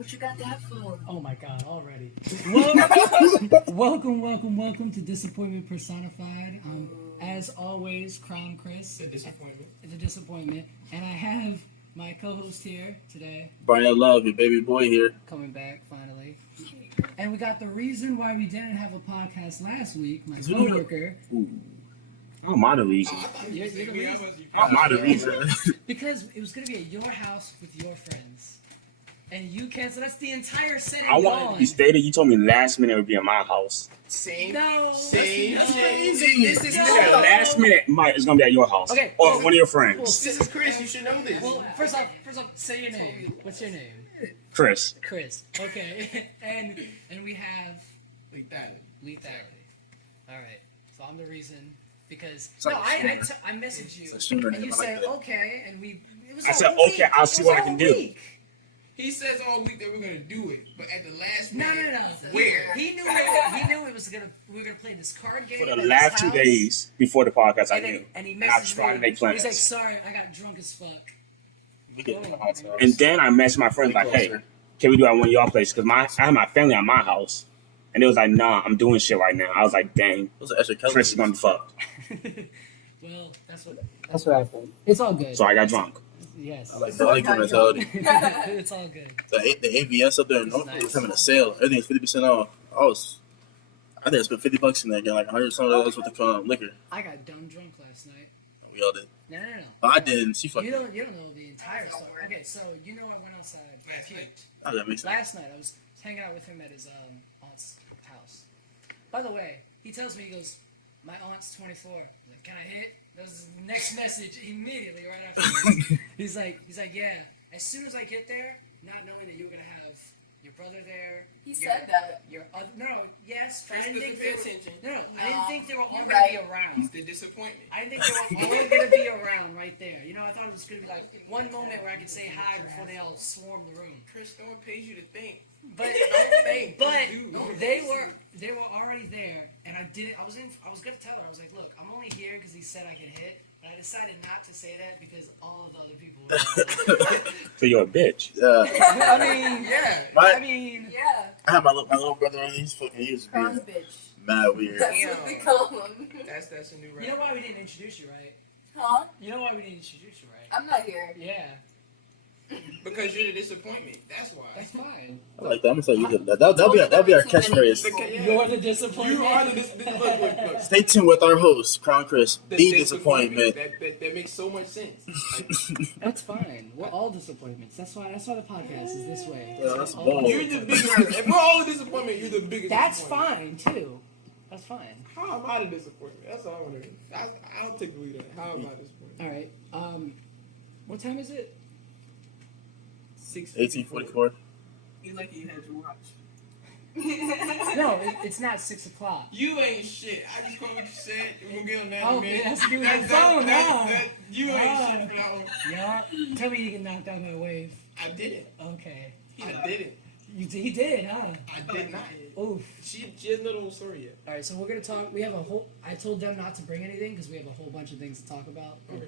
What you got that for? Oh my god, already. Welcome to Disappointment Personified. As always, Krowned Kris. The disappointment. It's a disappointment. And I have my co-host here today. Bryan, love your baby boy here. Coming back, finally. And we got the reason why we didn't have a podcast last week, my co-worker. I don't mind the reason. You're the reason. I don't mind the reason. Because it was going to be at your house with your friends. And you canceled. That's the entire setting. I wanted to be stated. You told me last minute it would be at my house. Same. No. Same. No. This is Last minute, Mike, it's gonna be at your house. Okay. Or one of your Well, friends. This is Chris. You should know this. Well, first off, say your name. What's your name? Chris. Chris. Okay. and we have L3THALITY. All right. So I'm the reason because Sorry, I messaged you and you said okay, and it was I said all okay. week. I'll see what I can do. He says all week that we're gonna do it, but at the last minute, No. where? He knew it was we were gonna play this card game For the at last his 2 house. days before the podcast, I And then, knew. and he And I was messaged trying to make me. plans. He's like, "Sorry, I got drunk as fuck." And then I messaged my friends like, hey, can we do it at one of y'all places? Because I have my family at my house. And it was like, nah, I'm doing shit right now. I was like, dang, Chris is gonna fuck. Well, that's what happened. It's all good. So I got drunk. Yes. I like the mentality. It's all good. The AVS up there in Norfolk was having a sale. Everything's 50% off. I think I spent $50 in there, getting like $100 worth of liquor. I got dumb drunk last night. We all did. No. But I didn't. She fucking. You don't know the entire story. Okay, so I went outside. Last night. Oh, that makes sense. Last night I was hanging out with him at his aunt's house. By the way, he tells me, he goes, "My aunt's 24." I'm like, "Can I hit?" That was his next message immediately right after this. He's like, yeah. As soon as I get there, not knowing that you were gonna have your brother there. He said that. Your other, yes. Chris I didn't think doesn't they pay were. attention. No, I didn't think they were all You're gonna be right. around. It's the disappointment. I didn't think they were all gonna be around right there. I thought it was gonna be like one moment where I could say hi before they all swarm the room. Chris, no one pays you to think. But Don't think. but Just do. they were already there, and I was gonna tell her. I was like, look, I'm only here because he said I could hit, but I decided not to say that because all of the other people were there. So you're a bitch. Yeah. I mean, Yeah. Yeah. I have my little brother on. He was Crown being bitch. mad weird. That's what we call him. That's a new record. you know why we didn't introduce you, right? Huh? You know why we didn't introduce you, right? I'm not here. Yeah, Because you're the disappointment. That's why. that's fine. I like that. I'm gonna tell you that'll be our catchphrase. You're the disappointment. You are the disappointment. Look. Stay tuned with our host, Krowned Kris, the disappointment. That makes so much sense. That's fine. We're all disappointments. That's why the podcast is this way. Yeah, that's All- bold. You're the biggest. If we're all a disappointment, you're the biggest. That's disappointment. fine too. That's fine. How am I the disappointment? That's all I want to know. I'll take the lead on it. How am I disappointed? All right. What time is it? 1844. You lucky you had your watch. No, it's not 6 o'clock. You ain't shit. I just caught what you said. We're gonna get on that in Oh, a minute. it has to do with your phone, huh? You ain't shit, Flower. Yeah. Tell me you can knock down my wave. I didn't. Okay. I didn't. He did, huh? I did not. Oof. She doesn't know the whole story yet. All right, so we're gonna talk. We have a whole. I told them not to bring anything because we have a whole bunch of things to talk about. Okay.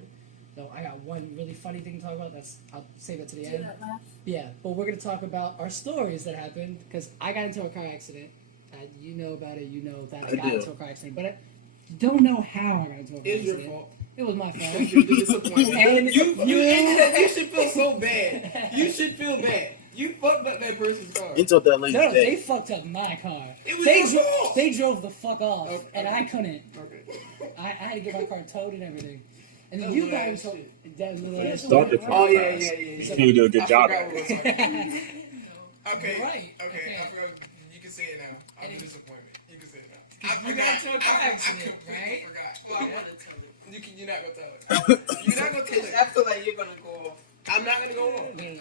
So I got one really funny thing to talk about. I'll save it to the Do end. that laugh. Yeah, but we're gonna talk about our stories that happened because I got into a car accident. You know about it. You know that I got into a car accident, but I don't know how I got into a car It's your accident. fault. It was my fault. You're the disappointment. And you should feel so bad. You should feel bad. You fucked up that person's car. Into that lady's No, they day. fucked up my car. It was They your fault. they drove the fuck off, Okay. and I couldn't. Okay. I had to get my car towed and everything. And then That you little guys, ass shit. that little ass Start shit. the Oh yeah. You do a good I job. forgot what we're talking about. Okay. Right. Okay. I forgot. You can say it now. I'm And a it- disappointment. You can say it now. You got into a car accident, I right? forgot. Well, I'm gonna tell you. You're not gonna tell it. You're not gonna tell Because it. I feel like you're gonna go off. I'm not gonna go on. No, no, no.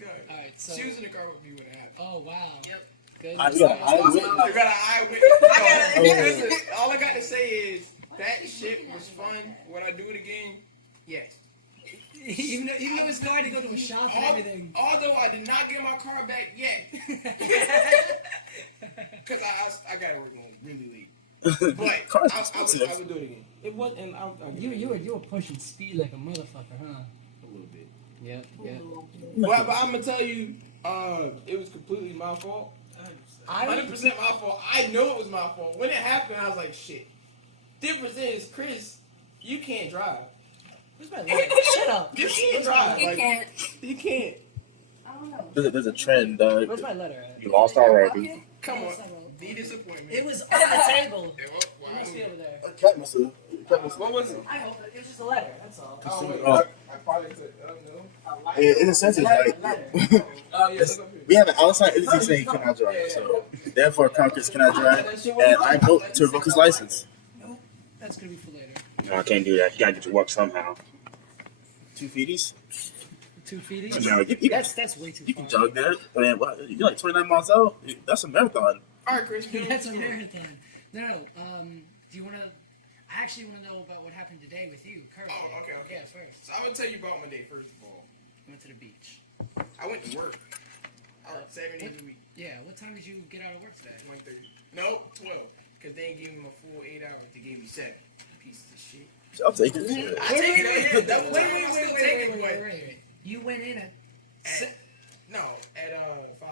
Go. All right, so. She was in the car with me when it happened. Oh wow. Yep. Good. I got an eyewitness. You got an eyewitness. Listen, all I got to say is that shit was fun. Would I do it again? Yes. even though it's hard to go to a shop and everything. Although I did not get my car back yet, because I got to work on really late. But Car's I expensive. would do it again. It was, and I'll You were pushing speed like a motherfucker, huh? a little bit. Yep. But I'm gonna tell you, It was completely my fault. 100%. 100% my fault. I know it was my fault. When it happened, I was like, shit. Difference is, Chris, you can't drive. Where's my letter? Shut up. You can't drive. He Like, can't. he can't. I don't know. There's a trend, dog. Where's my letter at? You lost already. Come No, on. it's not wrong. The disappointment. It was on the table. Yeah, It must be over there. Cat missile. what was it? I hope it was just a letter. That's all. Oh, wait, Oh. I probably could. I don't know. In a sense, it's like Oh, yeah, look up here. we have an outside entity saying he cannot drive, so therefore Krowned Kris cannot drive, and I vote to revoke his license. Nope. That's gonna be for later. No, I can't do that. You gotta get to work somehow. 2 feeties. 2 feet No, each? That's way too You can far. jog that. I mean, what? You're like 29 miles out. That's a marathon. All right, Chris. That's a marathon. No, do you want to... I actually want to know about what happened today with you, currently. Oh, okay. Yeah, first. So I'm going to tell you about my day, first of all. Went to the beach. I went to work. 7 days a week. Yeah, what time did you get out of work today? 1:30. No, 12. Because they didn't give me my full 8 hours. They gave me 7. Pieces of shit. I'll take it. Shit. I take it. Yeah, that was Wait. You went in at... No, at 5.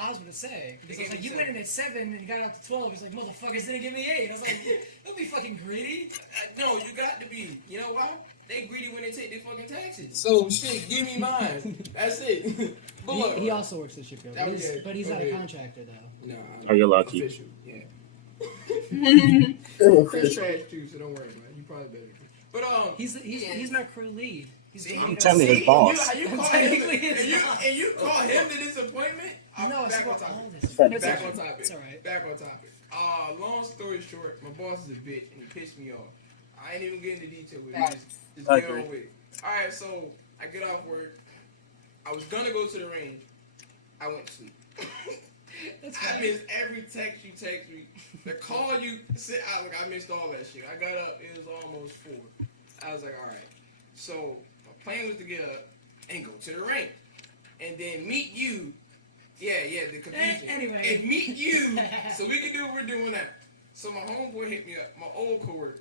I was gonna say, because I was They like, gave you me went in at 7 and you got out to 12. He's like, motherfuckers didn't give me 8. I was like, don't be fucking greedy. No, you got to be. You know why? They greedy when they take their fucking taxes. So shit, give me mine. That's it. But look, He also works at shipyard, but he's, Okay, but he's not okay. a contractor though. No. Oh, you're lucky. Official. Yeah. Chris trash too, so don't worry about it. You probably better. But He's my crew lead. He's the I'm leader. telling you, his boss. You call Technically him, his boss. and you call him the disappointment. I'm No, it's back on about all topic. this. Back It's Back all on right. topic. It's alright. Back on topic. Long story short, my boss is a bitch and he pissed me off. I ain't even getting into detail with it. Just I get agree. on with it. Alright, so I get off work. I was gonna go to the range. I went to sleep. That's I fine. missed every text you text me. The call you sit out, like I missed all that shit. I got up, it was almost 4. I was like, alright. So my plan was to get up and go to the range. And then meet you. Yeah, the confusion. Anyway. And meet you so we can do what we're doing now. So my homeboy hit me up, my old coworker.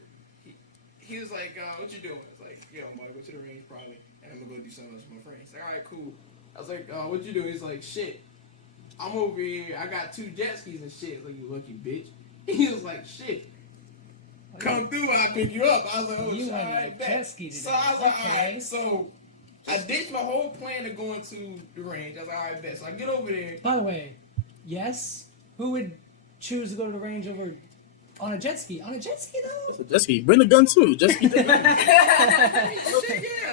He was like, what you doing? I was like, yo, I'm about to go to the range probably, and I'm gonna go do something else with my friends. He's like, alright, cool. I was like, what you doing? He's like, shit. I'm over here, I got 2 jet skis and shit. I was like, you lucky bitch. He was like, shit. Come through, I'll pick you up. I was like, oh, You shit, went on a alright, jet bet. ski today. So I was like, Okay. alright, so I ditched my whole plan of going to the range. I was like, alright, bet. So I get over there. By the way, yes, who would choose to go to the range over on a jet ski? On a jet ski though? It's a jet ski. Bring the gun too. Jet ski. Shit, yeah.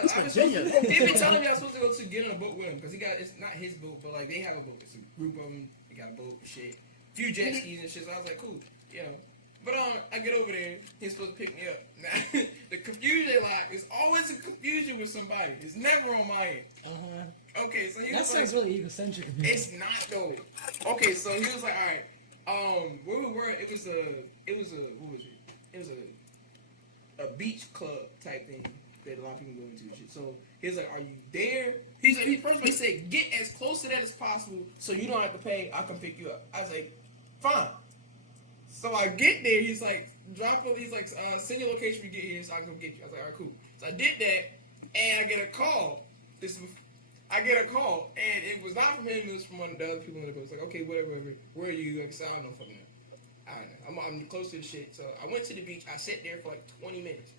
It's I was Virginia. supposed to- He been telling me I was supposed to go to get on a boat with him because it's not his boat, but like they have a boat. It's a group of them. They got a boat and shit. Few jet skis and shit. So I was like, cool, you know. But I get over there. He's supposed to pick me up. Now the confusion, like, it's always a confusion with somebody. It's never on my end. Okay, so he That was sounds like, really egocentric. of me. it's not though. Okay, so he was like, all right, where we were, it was what was it? It was a beach club type thing that a lot of people go into and shit. So he was like, are you there? He's like, first of all, he said, get as close to that as possible so you don't have to pay. I'll come pick you up. I was like, fine. So I get there. He's like, send your location when you get here so I can come get you. I was like, all right, cool. So I did that, and I get a call. I get a call, and it was not from him. It was from one of the other people in the boat. It's like, okay, whatever. Where are you? Like, so I don't know fucking know. I don't know. I'm close to the shit. So I went to the beach. I sat there for like 20 minutes.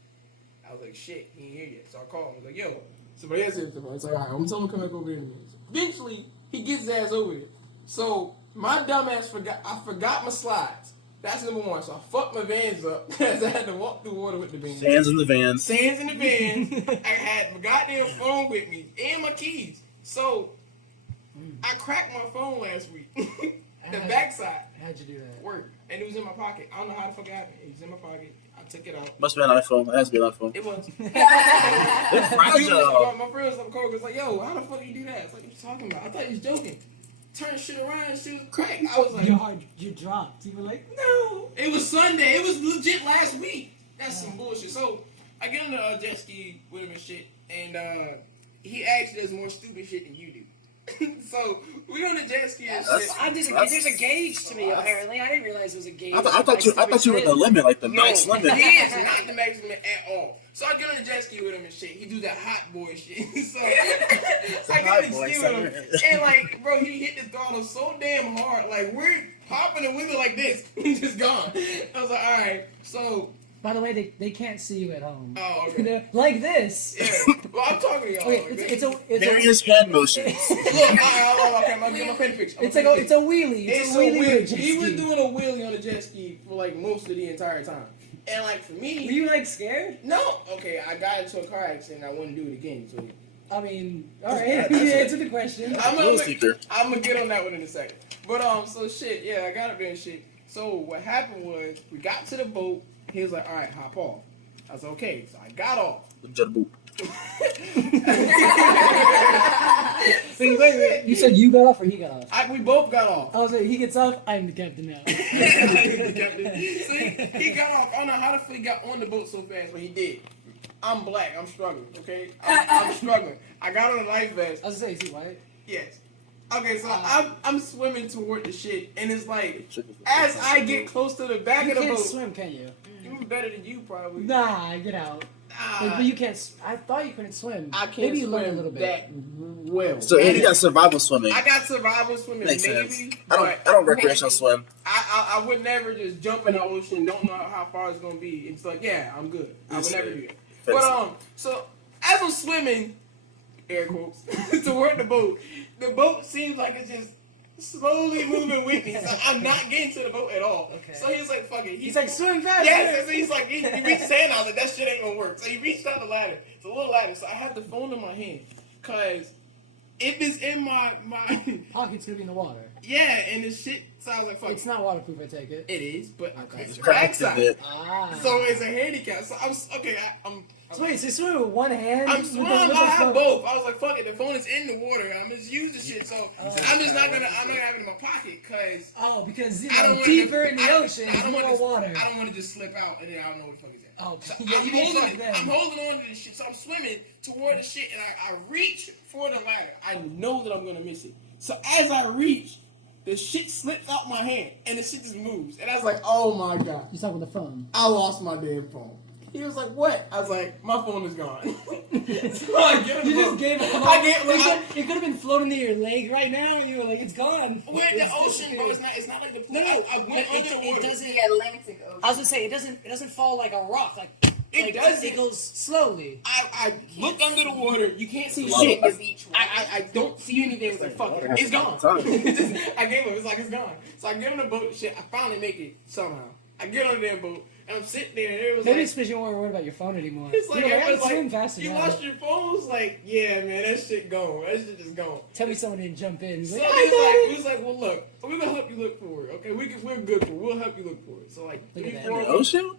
I was like, shit, he ain't here yet. So I called him. I was like, yo, somebody else here. It's like, all right, I'm telling him to come back over here in a minute. Eventually, he gets his ass over here. So my dumb ass forgot my slides. That's number one. So I fucked my Vans up because I had to walk through water with the Vans. Sands in the vans. Sands in the van. I had my goddamn phone with me and my keys. So I cracked my phone last week. The backside. How'd you do that? Worked. And it was in my pocket. I don't know how the fuck it happened. It was in my pocket. I took it out. Must have been an iPhone. It has to be an iPhone. It was. They're fragile. My friend was was like, yo, how the fuck you do that? It's like, what you talking about? I thought you was joking. Turn shit around and shit was cracked. I was like, You dropped. You were like, no. It was Sunday. It was legit last week. That's some bullshit. So I get on the jet ski with him and shit, and he actually does more stupid shit than you do. So So we on the jet ski and That's- shit. There's a gauge to me, apparently. I didn't realize it was a gauge. I thought you were the limit, like the No, max limit. he is not the maximum at all. So I get on the jet ski with him and shit. He do that hot boy shit. So I get on the ski with him, and like, bro, he hit the throttle so damn hard. Like we're popping and wiggling like this. He's just gone. I was like, all right. So. By the way, they can't see you at home. Oh, okay. Like this. Yeah. Well, I'm talking to y'all. Okay, it's Various hand motions. Look, okay, I'm gonna get my pen fixed. it's a wheelie. It's a wheelie. With a jet He was ski. doing a wheelie on the jet ski for like most of the entire time. And like for me, Were you like scared? no. Okay, I got into a car accident. I wouldn't do it again. So I mean, all right. You answered the question. I'm Rule seeker. gonna get on that one in a second. But so shit. Yeah, I got up there and shit. So what happened was we got to the boat. He was like, all right, hop off. I was like, okay. So I got off. Boop. Wait. You said you got off or he got off? We both got off. I was like, he gets off. I'm the captain now. So he got off. I don't know how the fuck he got on the boat so fast, but he did. I'm black. I'm struggling. Okay, I'm struggling. I got on a life vest. I was gonna say, is he white? Yes. Okay, so I'm swimming toward the shit, and it's like as I get close to the back You of the can't boat, swim, can you? even better than you probably. Nah, get out. But you can't. I thought you couldn't swim. I can't Maybe you learn a swim little bit. that well. So he got survival swimming. I got survival swimming, Makes maybe. sense. I don't recreational swim. I would never just jump in the ocean, don't know how far it's gonna be. It's like, yeah, I'm good. I would never do that. But so as I'm swimming, air quotes, toward the boat seems like it's just slowly moving with me. So I'm not getting to the boat at all. Okay. So he's like, fuck it. He's like, swim fast. Yes, so he's like, he reached his hand out. I was like, that shit ain't gonna work. So he reached out the ladder. It's a little ladder. So I have the phone in my hand. Cause if it's in my Pocket's gonna be in the water. yeah, and the shit. So I was like, fuck It's not waterproof, I take it. it is, but Okay. it's Cracked a backside. bit. So So it's a handicap. So I'm okay. so wait, so you're swimming with one hand? I'm With swimming. the- I with the have phone? both. I was like, fuck it. The phone is in the water. I'm just use the shit. So I'm just not gonna. I'm not gonna have it in my pocket because Oh, because you I don't know, want deeper in the ocean, I there's don't want more to. water. I don't want to just slip out and then I don't know what the fuck is that. Oh, So yeah, you need to fuck them. I'm holding on to the shit. So I'm swimming toward the shit and I reach for the ladder. I know that I'm gonna miss it. So as I reach, the shit slips out my hand and the shit just moves. And I was like, oh my god. You talking with the phone? I lost my damn phone. He was like, what? I was like, my phone is gone. So I get him. You just gave it. I It could have been floating to your leg right now, and you were like, "It's gone." we're in the ocean, bro. It's not like the pool. No, I went but underwater. it doesn't. The Atlantic Ocean. I was gonna say it doesn't fall like a rock. Like It doesn't. It goes slowly. I look under the water. You can't see Love shit. it. The beach. I don't see anything. It's like, fuck it. It's gone. I gave up. It's like, it's gone. So I get on the boat and shit. I finally make it somehow. I get on the damn boat. And I'm sitting there and it was Maybe like... it's because you weren't worried about your phone anymore. It's like, You're I everyone's swim like, faster you now. lost your phone? It's like, yeah, man, that shit gone. That shit just gone. Tell me someone didn't jump in. He's So like, he was like, well, look, we're gonna help you look for it, okay? We're good for it. We'll help you look for it. So like, Look at 3, that. 4 Ocean?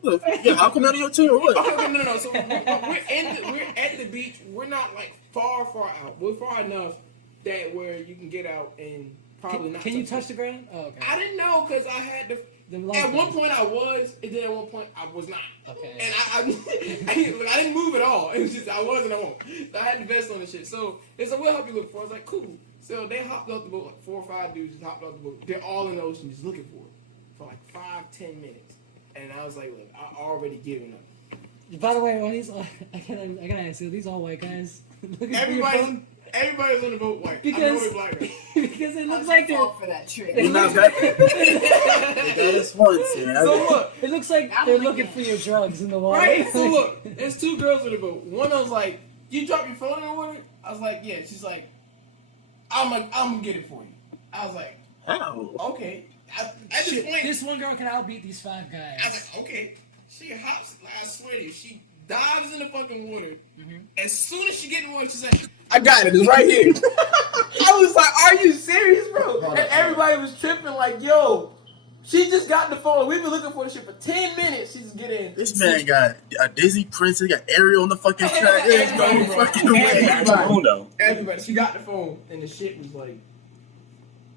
Yeah, how come none of your team or what? Okay, no. So we're at the beach. We're not like far out. We're far enough that where you can get out and probably not. Can you touch the ground? Oh, okay. I didn't know because I had to. At one point I was, and then at one point I was not. Okay. And I didn't move at all. It was just I was and I won't. So I had the vest on and shit. So they said, we'll help you look for it. I was like, cool. So they hopped off the boat, like 4 or 5 dudes just hopped off the boat. They're all in the ocean just looking for it for like 5-10 minutes. And I was like, look, I already given up. By the way, I gotta ask you, are these all white guys? Looking for your phone? Everybody's on the boat white. I know Because we're black guys. because it looks like they're. for that trick. He's not that. That is once, man. So look, It looks like they're looking for your drugs in the water. right? So look, there's 2 girls in the boat. One of them's like, you drop your phone in the water? I was like, yeah. She's like, I'm gonna get it for you. I was like, How? okay. At this point, This one girl can outbeat these 5 guys. I was like, okay. She hops, I swear to you, she dives in the fucking water. Mm-hmm. As soon as she get in the water, she's like, I got it, it's right here. I was like, are you serious, bro? And everybody was tripping like, yo, she just got the phone. We've been looking for this shit for 10 minutes. She just get in. This man got a Disney princess, got Ariel on the fucking track. It's no fucking way. Everybody, she got the phone, and the shit was like,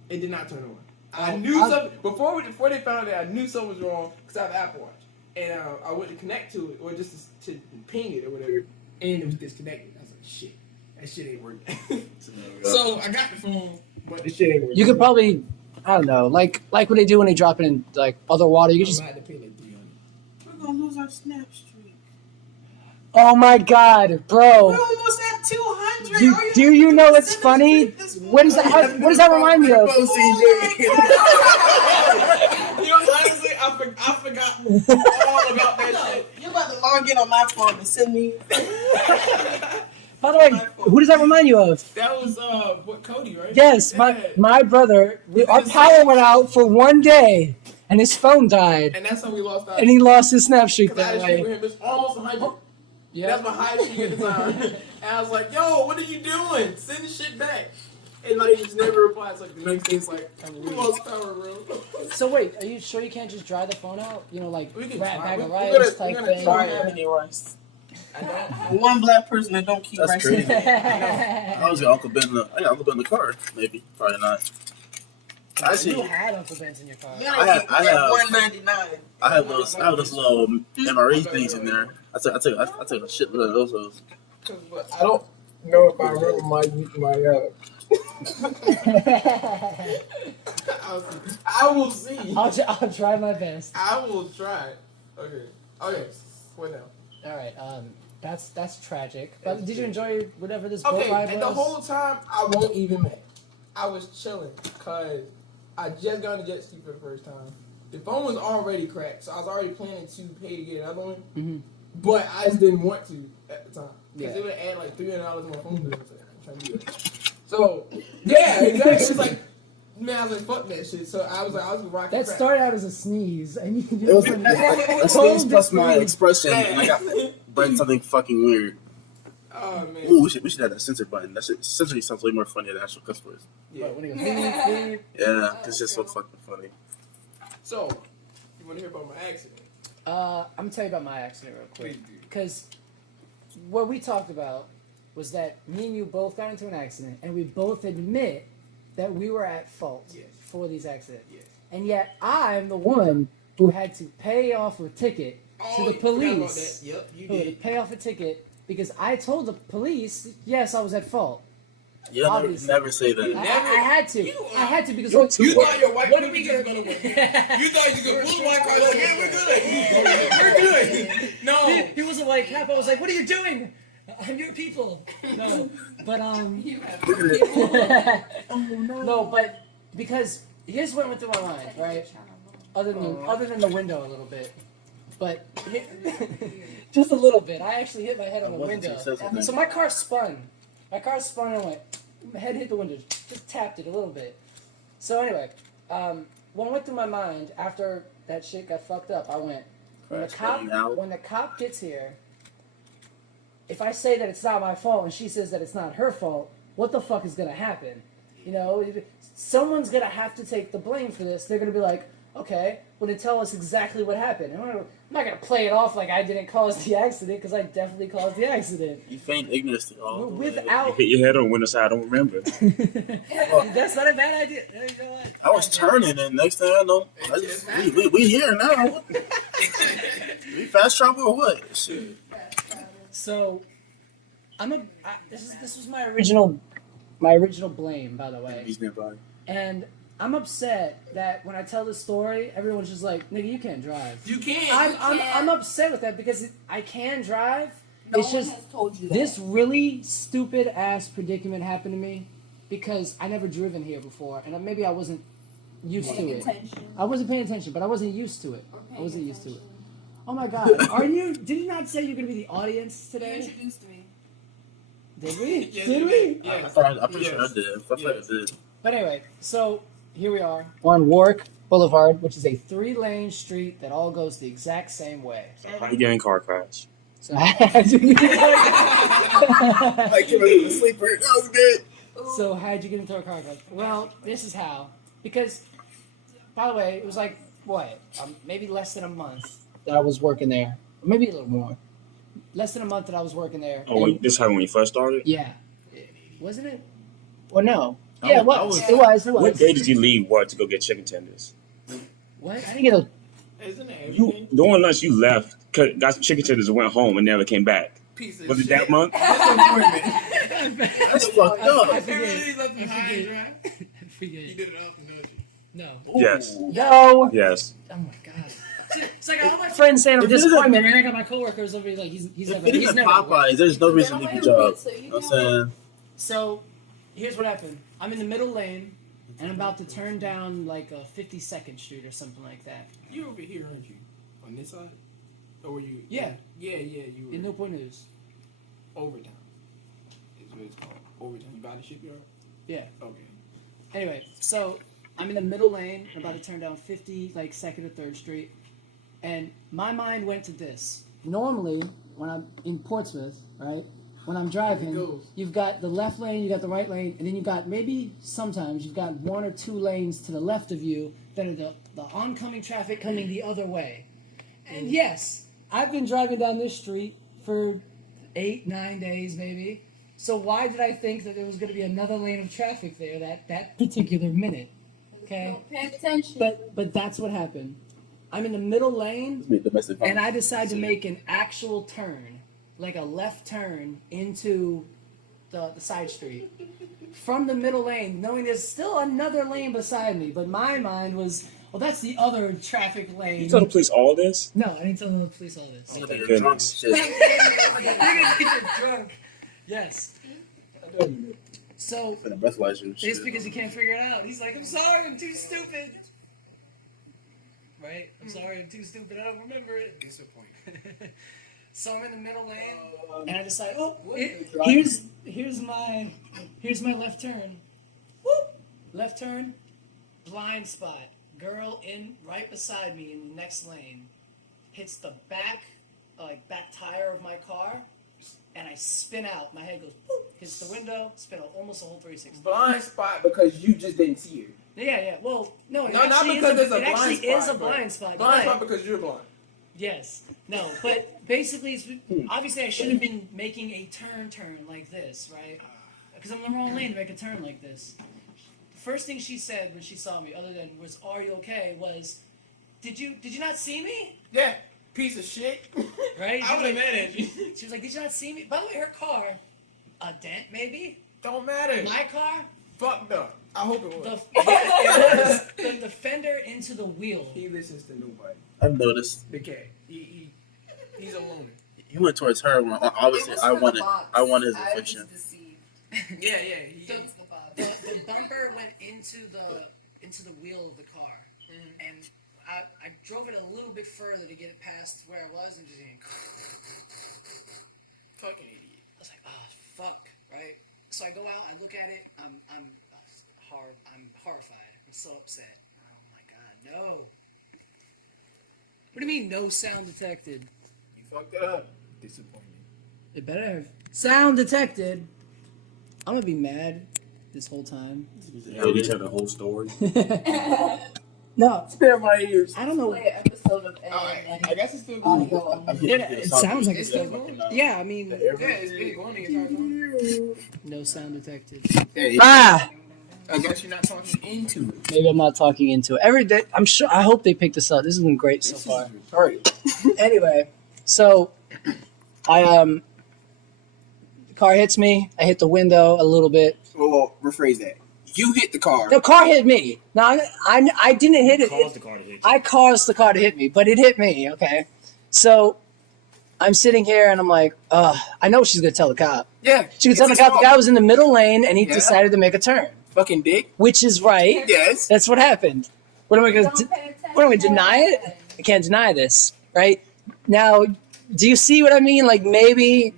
it did not turn on. I knew something before they found it. I knew something was wrong because I have an Apple Watch, and I went to connect to it or just to ping it or whatever, and it was disconnected. I was like, shit, that shit ain't working. So I got the phone, But the shit ain't working. You could probably, I don't know, like what they do when they drop it in like other water. You could just. I'm about to pay like 300. We're gonna lose our snap streak. Oh my God, bro! We're almost at 200. Do you know what's funny? What does that remind me of? Honestly, I forgot all about that shit. You're about to log in on my phone and send me. By the way, who does that remind you of? That was what, Cody, right? Yes, my brother. Our power went out for one day, and his phone died, And that's how we lost our. and he lost his snap streak Because I that had a streak way. with him. It's almost 100. Yeah. That's my highest streak at the time. And I was like, yo, what are you doing? Send the shit back. And like, he just never replies. Like, the next day, it's like, we lost power, bro. So wait, are you sure you can't just dry the phone out? You know, like We can rat try. bag of We're rice gonna type try thing. it. Mini rice. I don't. The one black person that don't keep That's rice. crazy. I was got Uncle Ben. I got Uncle Ben in the car. Maybe, probably not. I You see. had Uncle Ben's in your car. You gotta keep I that have- 199. I have those little MRE things in there. I took a shitload of those. I don't know if I remember my I will see. I'll try my best. I will try. Okay. What now? All right. That's tragic. But did you enjoy whatever this boat Okay, ride and was? the whole time I won't even mad. I was chilling because I just got on the jet ski for the first time. The phone was already cracked, so I was already planning to pay to get another one. Mm-hmm. But I just didn't want to at the time because Yeah. it would add like $300 to my phone bill. So I'm trying to do that. So yeah, exactly. It was like, man, I was like, fuck that shit. So I was gonna rock. That started out as a sneeze, and you It was a sneeze plus my expression, Yeah. and I got bred something fucking weird. Oh man. Ooh, we should have that censor button. That shit censoring sounds way more funny than actual cuss words. Yeah. When he goes, beep, beep. Yeah, it's just so fucking funny. So you want to hear about my accident? I'm gonna tell you about my accident real quick. Please do. Because what we talked about was that me and you both got into an accident, and we both admit that we were at fault Yes. for these accidents. Yes. And yet I'm the one who had to pay off a ticket to the you forgot about police. that. Yep, you Who had to did. pay off a ticket because I told the police, yes, I was at fault. You never, Obviously. never say that. I had to. I had to because You thought your white what are privilege we was gonna gonna win. You thought you could pull the white card like, hey, we're good. We're good. No. He wasn't like half. I was like, "What are you doing? I'm your people." No, but You have Look at it. no, but because here's what went through my mind, right? Other than the window a little bit, but just a little bit. I actually hit my head on the window, so my car spun. My car spun and went. My head hit the window, just tapped it a little bit. So anyway, what went through my mind after that shit got fucked up, I went. When the cop gets here, if I say that it's not my fault and she says that it's not her fault, what the fuck is gonna happen? You know, someone's gonna have to take the blame for this. They're gonna be like, okay, well then tell us exactly what happened. I'm not gonna play it off like I didn't cause the accident because I definitely caused the accident. You feigned ignorance all the way. Without. Hit your head on the window side. I don't remember. That's not a bad idea. You know what? I was turning, and next thing I know, we here now. We fast travel or what? Shit. So, this was my original blame, by the way. He's nearby. And I'm upset that when I tell this story, everyone's just like, "Nigga, you can't drive." You can't. I'm upset with that because I can drive. No It's one just has told you that. this really stupid ass predicament happened to me because I never driven here before, and maybe I wasn't used to Paying it. attention. I wasn't paying attention, but I wasn't used to it. Or I paying wasn't used to it. attention. Oh my God, are you? Did you not say you're gonna be the audience You today? introduced me. Did we? Yes, Did you we? did. I'm Yes. pretty sure I did. I thought I did. But anyway, so here we are on Warwick Boulevard, which is a 3-lane street that all goes the exact same way. How you getting car crash? So I had to I came in the sleeper. That was good. So how'd you get into a car crash? Well, this is how. Because, by the way, it was like, what, maybe less than a month that I was working there. Maybe a little more. Less than a month that I was working there. Oh, And- this happened when you first started? yeah. Wasn't it? Well, no. Yeah, it I was. was- It was. It What was. day did you leave work to go get chicken tenders? What? I didn't get a... Isn't it You everything? during lunch you left, got some chicken tenders and went home and never came back. Piece of Was it shit. that month? That's fucked up. I Everybody's left forget. high and dry. forget. You did it often, don't you? No. Yes. No. Yes. Oh my god. It's like all my friends saying I'm If it isn't- disappointed, and I got my coworkers over here like he's If never. it He's isn't never. Popeyes, there's no reason to leave your job. You know what I'm saying? So, here's what happened. I'm in the middle lane, and I'm about to turn down like a 52nd Street or something like that. You over here, aren't you? On this side? Or were you? Yeah. Yeah, you were. In Newport News. Overtown. Is what it's called. Overtown. You by the shipyard? Yeah. Okay. Anyway, so I'm in the middle lane. I'm about to turn down 50, like 2nd or 3rd Street, and my mind went to this. Normally, when I'm in Portsmouth, right, when I'm driving, you've got the left lane, you got the right lane, and then you've got sometimes you've got 1 or 2 lanes to the left of you that are the oncoming traffic coming the other way. And yes, I've been driving down this street for 8-9 days maybe. So why did I think that there was going to be another lane of traffic there that particular minute? Okay, Don't pay attention. but that's what happened. I'm in the middle lane, and I decide to make an actual turn, like a left turn into the side street from the middle lane, knowing there's still another lane beside me. But my mind was, well, that's the other traffic lane. You told the police all this? No, I didn't tell the police all this. Oh, thank goodness. You're drunk. Yes. So For the breathalyzer. it's because he can't figure it out. He's like, I'm sorry, I'm too stupid. Right? I'm sorry, I'm too stupid. I don't remember it. Disappointing. So I'm in the middle lane, and I decide, here's my left turn. Whoop! Left turn, blind spot. Girl in right beside me in the next lane hits the back tire of my car, and I spin out. My head goes boop, hits the window, spin out almost a whole 360. Blind spot because you just didn't see her. Yeah. Well, no, it No, not actually because there's a it blind actually spot. is a blind spot. Blind but- spot because you're blind. Yes. No, but basically, obviously I should have been making a turn like this, right? Because I'm in the wrong lane to make a turn like this. The first thing she said when she saw me, other than "Was are you okay?" was, "Did you not see me?" Yeah, piece of shit. Right? I would have mad at you. She was like, "Did you not see me?" By the way, her car, a dent maybe. Don't matter. My car, Fucked up. I hope it was. the fender into the wheel. He listens to nobody. I've noticed. Big K. He's a loner. He went towards her when obviously I wanted his I was affection. deceived. Yeah. It's the box. The bumper went into the wheel of the car, and I drove it a little bit further to get it past where I was, and just Fucking idiot. I was like, oh fuck, right? So I go out, I look at it, I'm horrified. I'm so upset. Oh my god, no. What do you mean no sound detected? You fucked it up. Disappointing. It better have sound detected. I'm gonna be mad this whole time. Did you tell the whole story? No, Spare my ears. I don't know. Play an episode of L. Alright, I guess it's still Oh, going. go on. It sounds like it's still still going. Yeah, I mean, Yeah, it's been going the entire time. no sound detected. Hey, Ah! I guess you're not talking into it. Maybe I'm not talking into it. Every day, I hope they pick this up. This has been great so far. Alright. Anyway, so the car hits me. I hit the window a little bit. Well, rephrase that. You hit the car. The car hit me. No, I didn't hit it. Caused the car to hit you. I caused the car to hit me, but it hit me. Okay, so I'm sitting here and I'm like, I know she's gonna tell the cop. Yeah. She could tell the cop the guy was in the middle lane and he Yeah. decided to make a turn, Fucking dick. which is right. Yes. That's what happened. What am I gonna? Don't pay attention. What am I deny it? I can't deny this, right? Now, do you see what I mean? Like maybe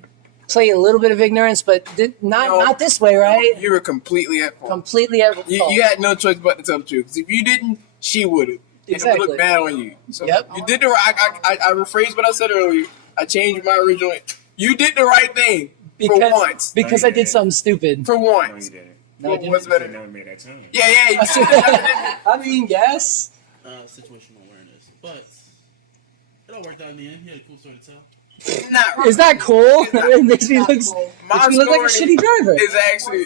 play a little bit of ignorance, but not this way, right? You were completely at fault. Completely at fault. You had no choice but to tell the truth. 'Cause if you didn't, she would have. And it would Exactly. look bad on you. So Yep. you did the right. I rephrased what I said earlier. I changed my original. You did the right thing for once. Because No, I you did didn't. something stupid. For No, you once. didn't. No, I didn't. What's You should better? never made that turn. Yeah. You I mean, yes. Situational awareness, but it all worked out in the end. He had a cool story to tell. Not really. Is that cool? It makes me Not look cool. My like a story shitty driver. is actually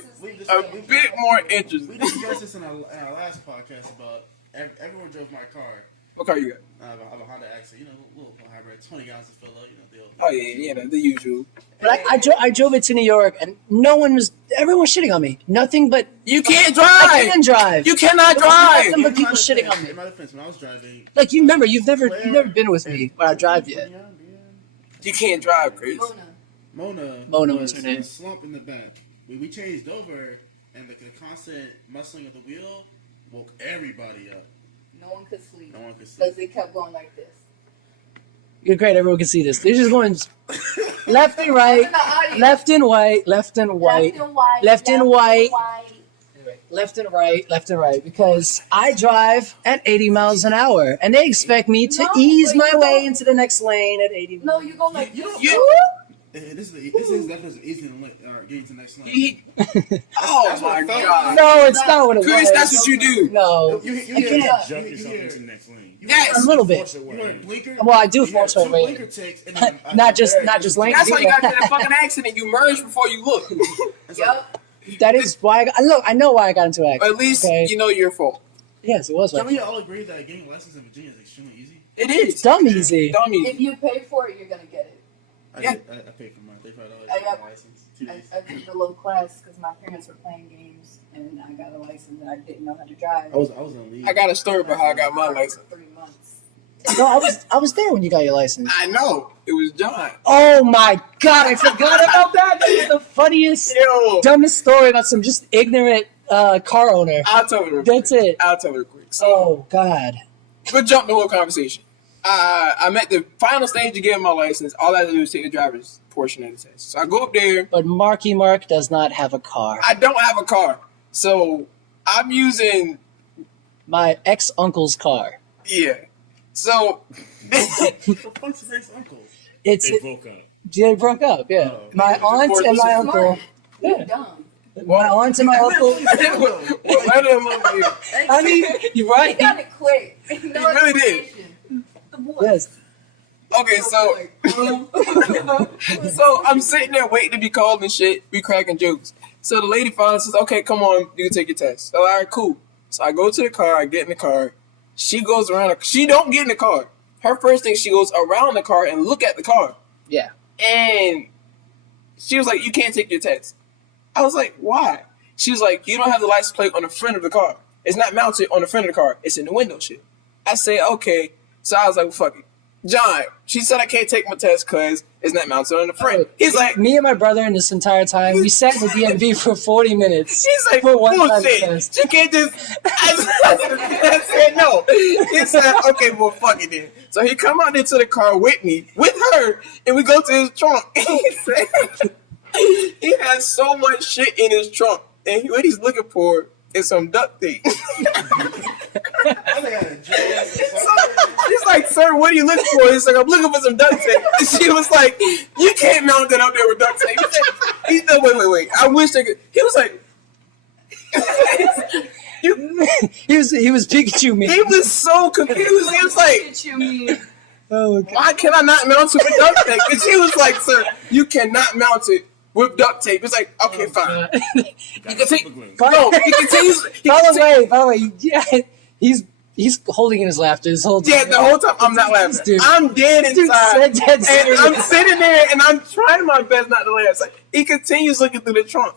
a bit more We interesting. discussed this in our last podcast about everyone drove my car, What car you got? I have a Honda Accent, little hybrid, 20 gallons to fill up, Oh yeah, the usual. But I drove it to New York, and everyone was shitting on me. Nothing but You can't drive. I can drive. You cannot There was drive. nothing but people shitting on me. In my defense, when I was driving, Like you remember, you've never been with me when I drive yet. You can't drive, Chris. Mona was her name. A slump in the back. We changed over, and the constant muscling of the wheel woke everybody up. No one could sleep. No one could sleep. Because they kept going like this. You're great. Everyone can see this. They're just going left and right, left and white, left and white, left and white, left and right, left and right. Because I drive at 80 miles an hour, and they expect me to ease my way into the next lane at 80 miles. No, you go like This is definitely easy to getting to the next lane. Oh my god. No, it's not what it Chris, was. that's what you do. No, You can't. Jump yourself into the next lane. Yes. A little bit. You heard blinker. Well, I do force my way. Blinker takes, and then Not just lane. That's why you got into that fucking accident. You merged before you look. Yup. That is why I know why I got into it. At least you know your fault. Yes, it was. Can Right. we all agree that getting a license in Virginia is extremely easy? It is. Dumb easy. Dumb easy. If you pay for it, you're going to get it. I paid for mine. $35 I for got- my license. 2 days. I took the low class because my parents were playing games and I got a license and I didn't know how to drive. I was in the league. I got a story about how I got my license. For 3 months. No, I was there when you got your license. I know. It was John. Oh my god, I forgot about that. That was the funniest, Yo. dumbest story about some just ignorant car owner. I'll tell you. That's it. I'll tell you quick. So, Oh god. we'll jump the whole conversation. I'm at the final stage of getting my license. All I have to do is take the driver's portion of the test. So I go up there. But Marky Mark does not have a car. I don't have a car. So I'm using, My ex-uncle's car. yeah. So, What the fuck's his ex-uncle? It's They broke up. they broke up, yeah. Oh. My aunt and my uncle. Smart. Yeah. You're dumb. My aunt and my uncle. what let him over here. I mean, you're He right. got it quick. No He really did. explanation. The boy. Yes. Okay, so I'm sitting there waiting to be called and shit. We cracking jokes. So the lady finally says, "Okay, come on, you can take your test." So, all right, cool. So I go to the car. I get in the car. She goes around. She don't get in the car. Her first thing, she goes around the car and look at the car. Yeah. And she was like, "You can't take your test." I was like, "Why?" She was like, "You don't have the license plate on the front of the car. It's not mounted on the front of the car. It's in the window shit." I said, "Okay." So I was like, well, "Fuck it." John, she said I can't take my test because it's not mounted on the front. He's like, Me and my brother in this entire time, we sat in the DMV for 40 minutes. he's like, For one time bullshit. test. She can't just. I said no. He said, "Okay, well, fuck it then." So he come out into the car with me, with her, and we go to his trunk. He said he has so much shit in his trunk, and what he's looking for is some duct tape. I think I had a joke. He's like, "Sir, what are you looking for?" He's like, "I'm looking for some duct tape." And she was like, "You can't mount it up there with duct tape." He said, wait. I wish they could. He was like, he was Pikachu me. he was so confused. He was like, What you mean? Oh, God. "Why can I not mount it with duct tape?" And she was like, "Sir, you cannot mount it with duct tape." It's like, "Okay, fine." You can take- By No, he continues. the way, yeah, he's holding in his laughter this whole time. Yeah, the whole time I'm not laughing. Dude. I'm dead Dude inside. said dead And serious. I'm sitting there and I'm trying my best not to laugh. It's like, he continues looking through the trunk.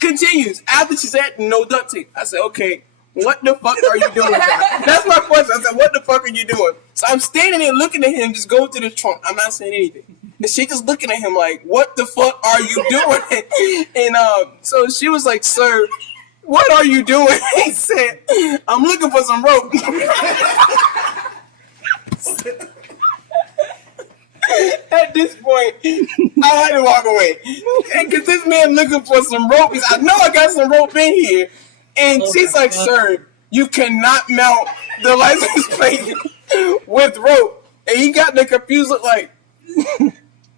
Continues. After she said no duct tape, I said, "Okay, what the fuck are you doing?" That's my question. I said, "What the fuck are you doing?" So I'm standing there looking at him, just go to the trunk. I'm not saying anything. And she just looking at him like, "What the fuck are you doing?" And so she was like, "Sir, what are you doing?" He said, "I'm looking for some rope." At this point, I had to walk away. And because this man looking for some rope, I know I got some rope in here. And she's like, "Sir, you cannot mount the license plate with rope." And he got the confused look like,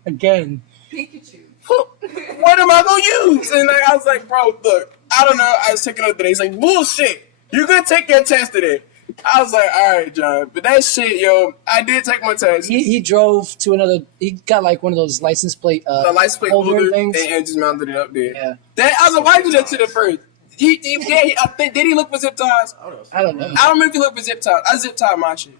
Again. Pikachu. "What am I going to use?" And I was like, "Bro, look, I don't know." I was checking out today. He's like, "Bullshit. You're going to take your test today." I was like, "All right, John." But that shit, yo, I did take my test. He drove to another. He got like one of those license plate The license plate holder things. and just mounted it up there. Yeah. That, I was like, "Why you do that to the first?" I think, did he look for zip ties? I don't know. I don't remember if he looked for zip ties. I zip tied my shit.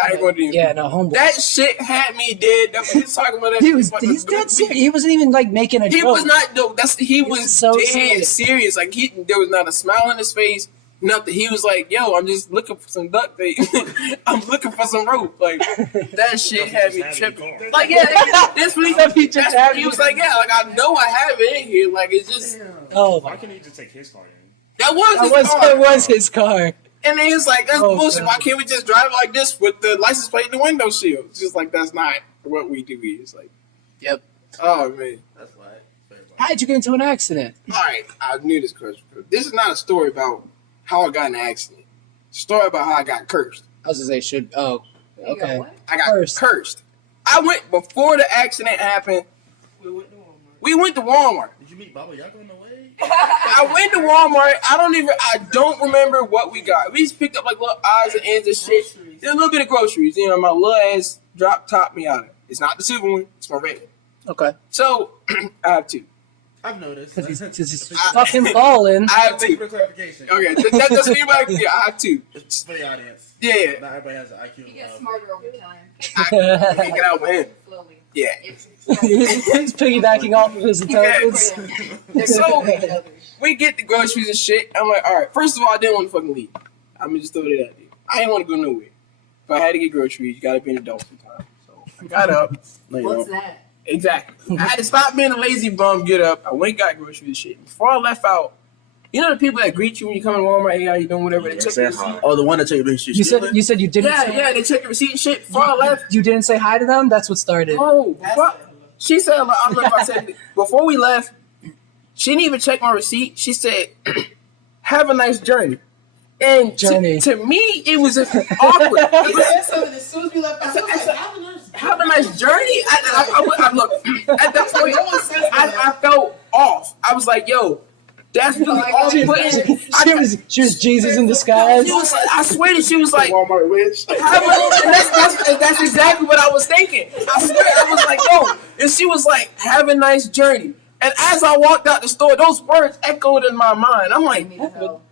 I ain't gonna do it. Yeah, no, homeboy. That shit had me dead. That he was talking about that. He's dead serious. He wasn't even like making a joke. He was not. No, he was so dead serious. Like there was not a smile on his face. Nothing. He was like, "Yo, I'm just looking for some duct tape. I'm looking for some rope." Like that shit had me tripping. Like that's what he was like. Yeah, like I know I have it in here. Like it's just. Oh, why can't he just take his car in? That was his car. And then he's like, "That's bullshit. Why can't we just drive like this with the license plate and the window shield?" It's just like that's not what we do. It's like, yep. Oh man, that's why. How did you get into an accident? All right, I knew this question. This is not a story about how I got in an accident. It's a story about how I got cursed. I was gonna say okay. I got cursed. I went before the accident happened. We went to Walmart. Did you meet Baba Yaga on the way? I went to Walmart. I don't remember what we got. We just picked up like little odds and ends and shit. There's a little bit of groceries. You know, my little ass top me out of it. It's not the silver one. It's my red one. Okay. So I have two. I've noticed. Because he's fucking falling. I have two. Thank you for clarification. Okay, that doesn't anybody. Yeah, I have two. It's for the audience. Yeah. Not everybody has an IQ. He gets smarter over time. I can't get out with him. Slowly. Yeah. He's piggybacking off of his intelligence. So we get the groceries and shit. I'm like, all right. First of all, I didn't want to fucking leave. I'm gonna just throw it out there. I didn't want to go nowhere. If I had to get groceries, you gotta be an adult sometime. So I got up. What's that? Exactly. I had to stop being a lazy bum, get up. I went and got groceries and shit. Before I left out, you know the people that greet you when you come in Walmart, hey, how you doing, whatever, they check your receipt. Oh, the one that check your receipt. You said you didn't Yeah, they check your receipt and shit. Before I left. You didn't say hi to them? That's what started. Oh, she said, I don't know if I said it. Before we left, she didn't even check my receipt. She said, have a nice journey. And to me, it was awkward. As soon as we left, I was like, have a nice journey. I look at that point. I felt off. I was like, "Yo, that's really all we put in." She was Jesus in disguise. I swear that she was like, Walmart witch. that's exactly what I was thinking. I swear I was like, "Yo," and she was like, "Have a nice journey." And as I walked out the store, those words echoed in my mind. I'm like,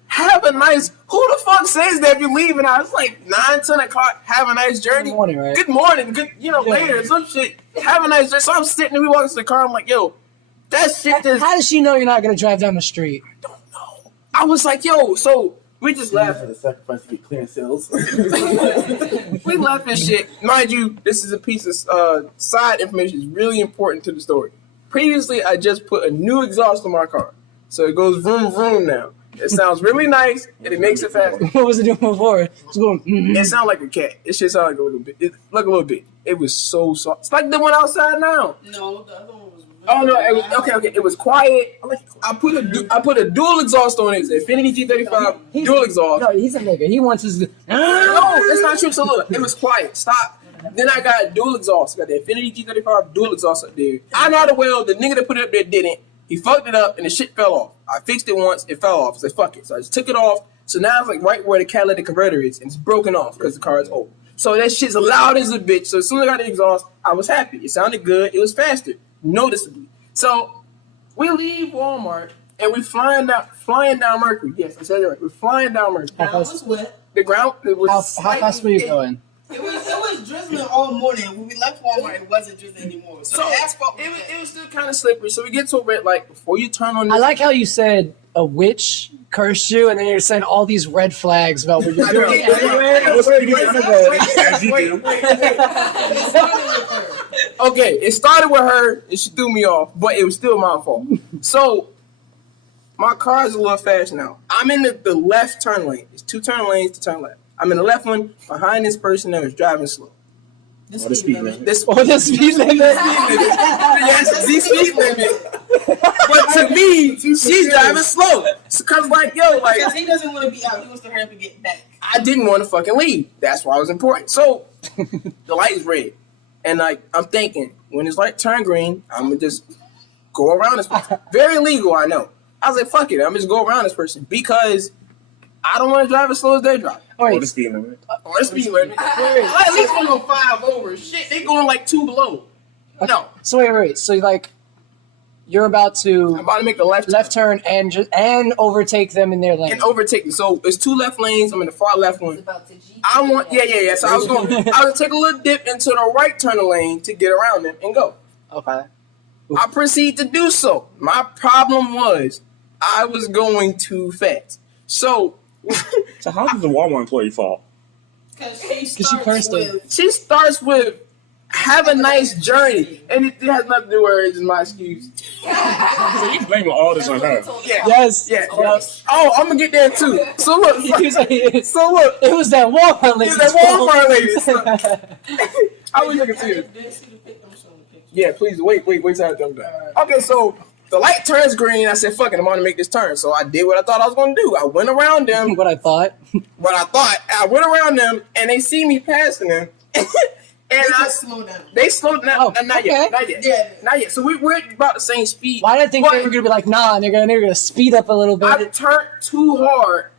have a nice, who the fuck says that if you're leaving? I was like 9, 10 o'clock, have a nice journey. Good morning, right? Good morning, good, later, some shit. Have a nice journey. So I'm sitting and we walk into the car, I'm like, yo, that shit just. How does she know you're not going to drive down the street? I don't know. I was like, yo, so we just left. For the sacrifice to get clearance sales. We left and shit. Mind you, this is a piece of side information. It's really important to the story. Previously, I just put a new exhaust on my car. So it goes vroom, vroom now. It sounds really nice, and it makes it faster. What was it doing before? It was going, It sounded like a cat. It shit sounded like a little bit. Like a little bit. It was so soft. It's like the one outside now. No, the other one was. Oh no! It was, okay. It was quiet. I put a dual exhaust on it. It's Infinity G35 dual exhaust. No, he's a nigga. He wants his. No, it's not true. So look, it was quiet. Stop. Then I got dual exhaust. I got the Infinity G35 dual exhaust up there. I know the well. The nigga that put it up there didn't. He fucked it up and the shit fell off. I fixed it once, it fell off. I said, fuck it. So I just took it off. So now it's like right where the catalytic converter is, and it's broken off because the car is old. So that shit's loud as a bitch. So as soon as I got the exhaust, I was happy. It sounded good. It was faster, noticeably. So we leave Walmart and we flying down Mercury. Yes, I said it right. We're flying down Mercury. It was wet. The ground, it was how fast were you going? It was drizzling all morning. When we left Walmart, it wasn't drizzling anymore. So the asphalt it was still kind of slippery. So we get to a red light before you turn on. I like how you said a witch cursed you, and then you're saying all these red flags about what you're doing. Okay, it started with her, and she threw me off, but it was still my fault. So my car is a little fast now. I'm in the left turn lane. It's 2 turn lanes to turn left. I'm in the left one behind this person that was driving slow. The speed limit. The speed limit. Yes, the speed limit. But to me, she's driving slow. Cause like, yo, like. Because he doesn't want to be out. He wants to hurry up and get back. I didn't want to fucking leave. That's why it was important. So the light is red. And like, I'm thinking, when this light turn green, I'm going to just go around this person. Very illegal, I know. I was like, fuck it. I'm just go around this person because I don't want to drive as slow as they drive. Or the speed limit. Or the speed limit. At least we're going 5 over. Shit, they going like 2 below. No. So wait. So like, You're about I'm about to make a left turn and overtake them in their lane. and overtake me. So there's 2 left lanes. I'm in the far left It's one. about to G. I want, yeah. So I was take a little dip into the right turn lane to get around them and go. Okay. I proceed to do so. My problem was I was going too fast. So how did the Walmart employee fall? Because she cursed him. She starts with have a nice journey, and it has nothing to do with her. It's my excuse. So you blaming all this on her? Yeah. Yes. Yeah. Oh, I'm gonna get there too. So look. So look. It was that Walmart lady. It's that Walmart lady. So, I was looking to Yeah, please wait till I jump down. Okay, so the light turns green. I said, "Fuck it, I'm gonna make this turn." So I did what I thought I was gonna do. I went around them. What I thought. I went around them, and they see me passing them. And I slow down. They slowed down. Oh, not yet. Not yet. So we're about the same speed. Why did I think they were gonna be like, nah, they're gonna speed up a little bit? I turned too hard,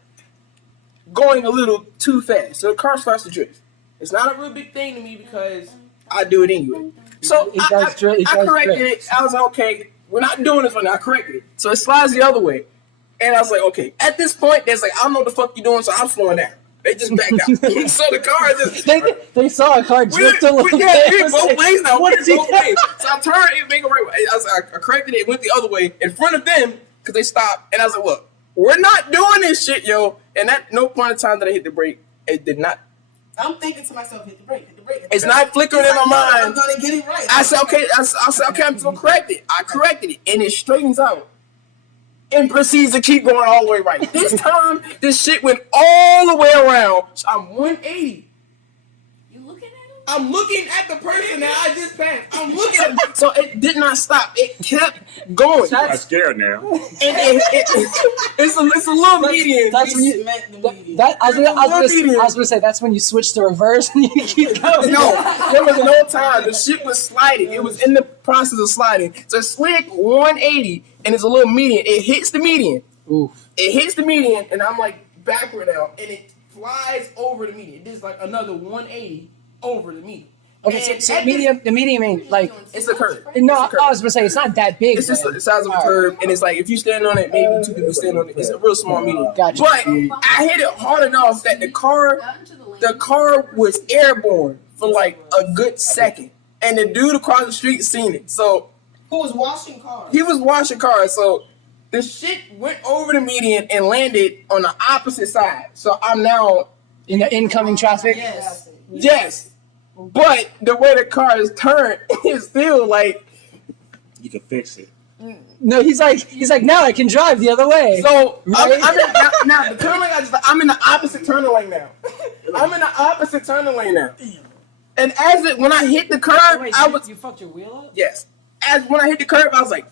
going a little too fast. So the car starts to drift. It's not a real big thing to me because I do it anyway. So I corrected it. I was like, okay, we're not doing this right now. I corrected it. So it slides the other way. And I was like, okay. At this point, there's like, I don't know what the fuck you're doing, so I'm slowing down. They just backed out. So the car just... They saw a car drift a little bit. Yeah, both ways now. What is he doing? So I turned and make a right way. I corrected it. It went the other way in front of them because they stopped. And I was like, look, we're not doing this shit, yo. And at no point in time that I hit the brake, it did not. I'm thinking to myself, hit the brake. It's not flickering in my mind. I'm gonna get it right. I said, okay. I said, okay, I'm gonna correct it. I corrected it, and it straightens out, and proceeds to keep going all the way right. This time, this shit went all the way around. So I'm 180. You looking at him? I'm looking at the person that I just passed. I'm looking at it. So it did not stop. It kept going. I'm scared now. And it's a little median. That's when you. I was gonna say that's when you switch to reverse and you keep going. No, there was no time. The shit was sliding. It was in the process of sliding. So it slid 180, and it's a little median. It hits the median. Ooh. It hits the median, and I'm like backward now, and it flies over the median. It does like another 180 over the median. Okay, so the median ain't like it's a curve. No, I was gonna say it's not that big. It's just the size of a curve, and it's like if you stand on it, maybe 2 people stand on it. It's a real small median. Gotcha. But I hit it hard enough that the car was airborne for like a good second, and the dude across the street seen it. So who was washing cars? he was washing cars. So the shit went over the median and landed on the opposite side. So I'm now in the incoming traffic. Yes. But the way the car is turned is still like you can fix it. No, he's like now I can drive the other way. So right? now the turn lane. I'm in the opposite turn lane now. I'm in the opposite turn lane now. And when I hit the curb, you fucked your wheel up. Yes. When I hit the curb, I was like,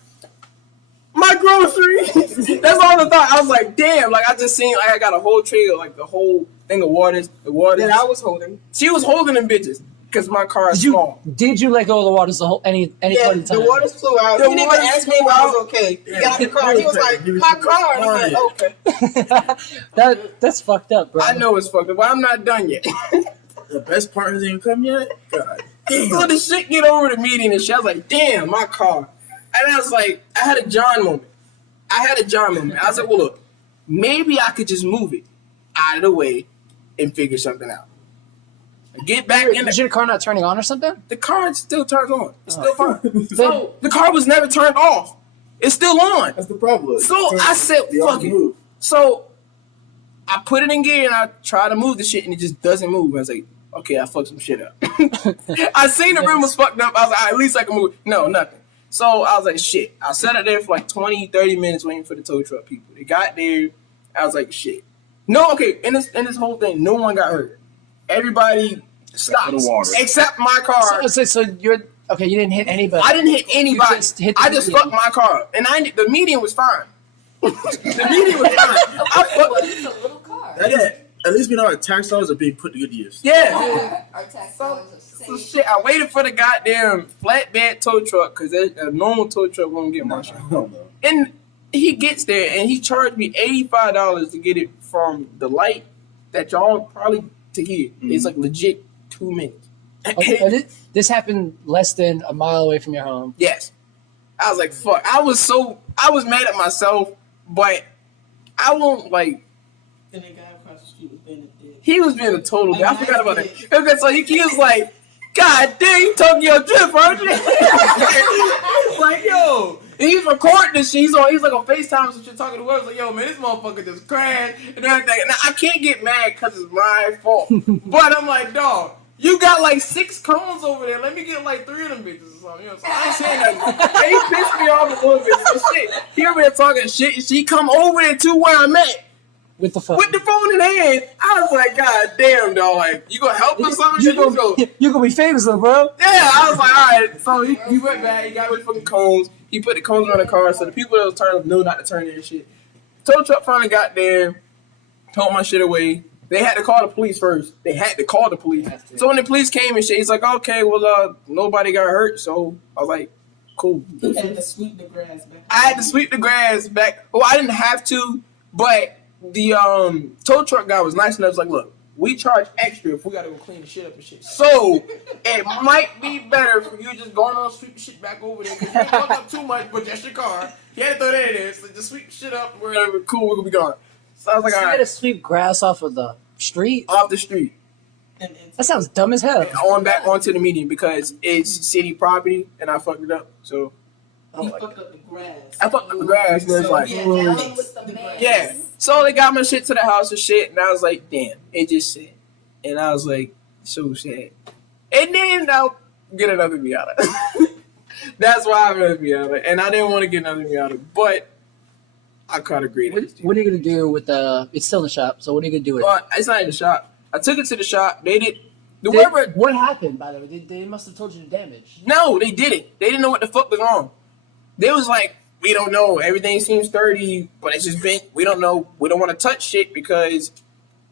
my groceries. That's all I thought. I was like, damn. Like I just seen. Like I got a whole tray of like the whole thing of waters. The waters. That I was holding. She was holding them bitches. Because my car is small. Did you let go of the waters the whole any point in time? The waters flew out. He didn't even ask me if I was okay. He got out the car. He was like, my car. And I'm like, okay. That's fucked up, bro. I know it's fucked up, but I'm not done yet. The best part hasn't even come yet? God damn. So the shit get over the median and shit. I was like, damn, my car. And I was like, I had a John moment. I was like, well, look, maybe I could just move it out of the way and figure something out. Get back in. Is your car not turning on or something? The car still turns on. It's still fine. So the car was never turned off. It's still on. That's the problem. So I said, fuck it. So I put it in gear and I try to move the shit and it just doesn't move. I was like, okay, I fucked some shit up. I seen the rim was fucked up. I was like, at least I can move. No, nothing. So I was like, shit. I sat out there for like 20, 30 minutes waiting for the tow truck people. They got there. I was like, shit. No, okay, in this whole thing, no one got hurt. Everybody stopped except my car. So you're okay. You didn't hit anybody. I didn't hit anybody. I just fucked my car, and the median was fine. The median was fine. It's a little car. At least we know our tax dollars are being put to good use. Yeah. Our tax dollars are So safe. shit, I waited for the goddamn flatbed tow truck because a normal tow truck won't get my shit. And he gets there and he charged me $85 to get it from the light that y'all probably to here. It's like legit 2 minutes. Okay, this happened less than a mile away from your home. Yes. I was like, fuck. I was mad at myself, but I won't like. And the guy across the street was being a dick. He was being a total guy. I forgot about that. Okay, so he was like, God dang, you talking your drip, aren't you? It's like, yo. And he's recording this shit. He's like on FaceTime and shit talking to us. Like, yo, man, this motherfucker just crashed and everything. Now, I can't get mad because it's my fault. But I'm like, dog, you got like 6 cones over there. Let me get like 3 of them bitches or something. You know what I'm saying? I ain't saying nothing. And he pissed me off a little bit. So shit. He over there talking shit. And she come over there to where I'm at. With the phone. With the phone in hand. I was like, God damn, dog. Like, you gonna help us something? You gonna be famous though, bro. Yeah, I was like, all right. So he went back. He got rid of fucking cones. He put the cones on the car, so the people that was turning knew not to turn their shit. Tow truck finally got there, towed my shit away. They had to call the police first. So when the police came and shit, he's like, okay, well, nobody got hurt. So I was like, cool. He had to sweep the grass back. I had to sweep the grass back. Well, I didn't have to, but the tow truck guy was nice enough. Was like, look, we charge extra if we gotta go clean the shit up and shit. So it might be better for you just going on sweep the shit back over there because you ain't fuck up too much, but that's your car. You had to throw that in there, so just sweep shit up wherever. Cool, we're gonna be gone. So I was like, So all you right, had to sweep grass off of the street. off the street That sounds dumb as hell. and on back onto the median because it's city property and I fucked it up. So He fucked up the grass. I fucked up the grass. And it's like, Dealing with the mess. yeah. So they got my shit to the house and shit, and I was like, damn, it just said. And I was like, so sad. And then I'll get another Miata. That's why I got a Miata. And I didn't want to get another Miata, but I kind of agreed. What are you gonna do with the? It's still in the shop. So what are you gonna do with it? But it's not in the shop. I took it to the shop. They did. What happened, by the way? They must have told you the damage. No, they didn't. They didn't know what the fuck was wrong. They was like, we don't know. Everything seems sturdy, but it's just bent. We don't know. We don't want to touch shit because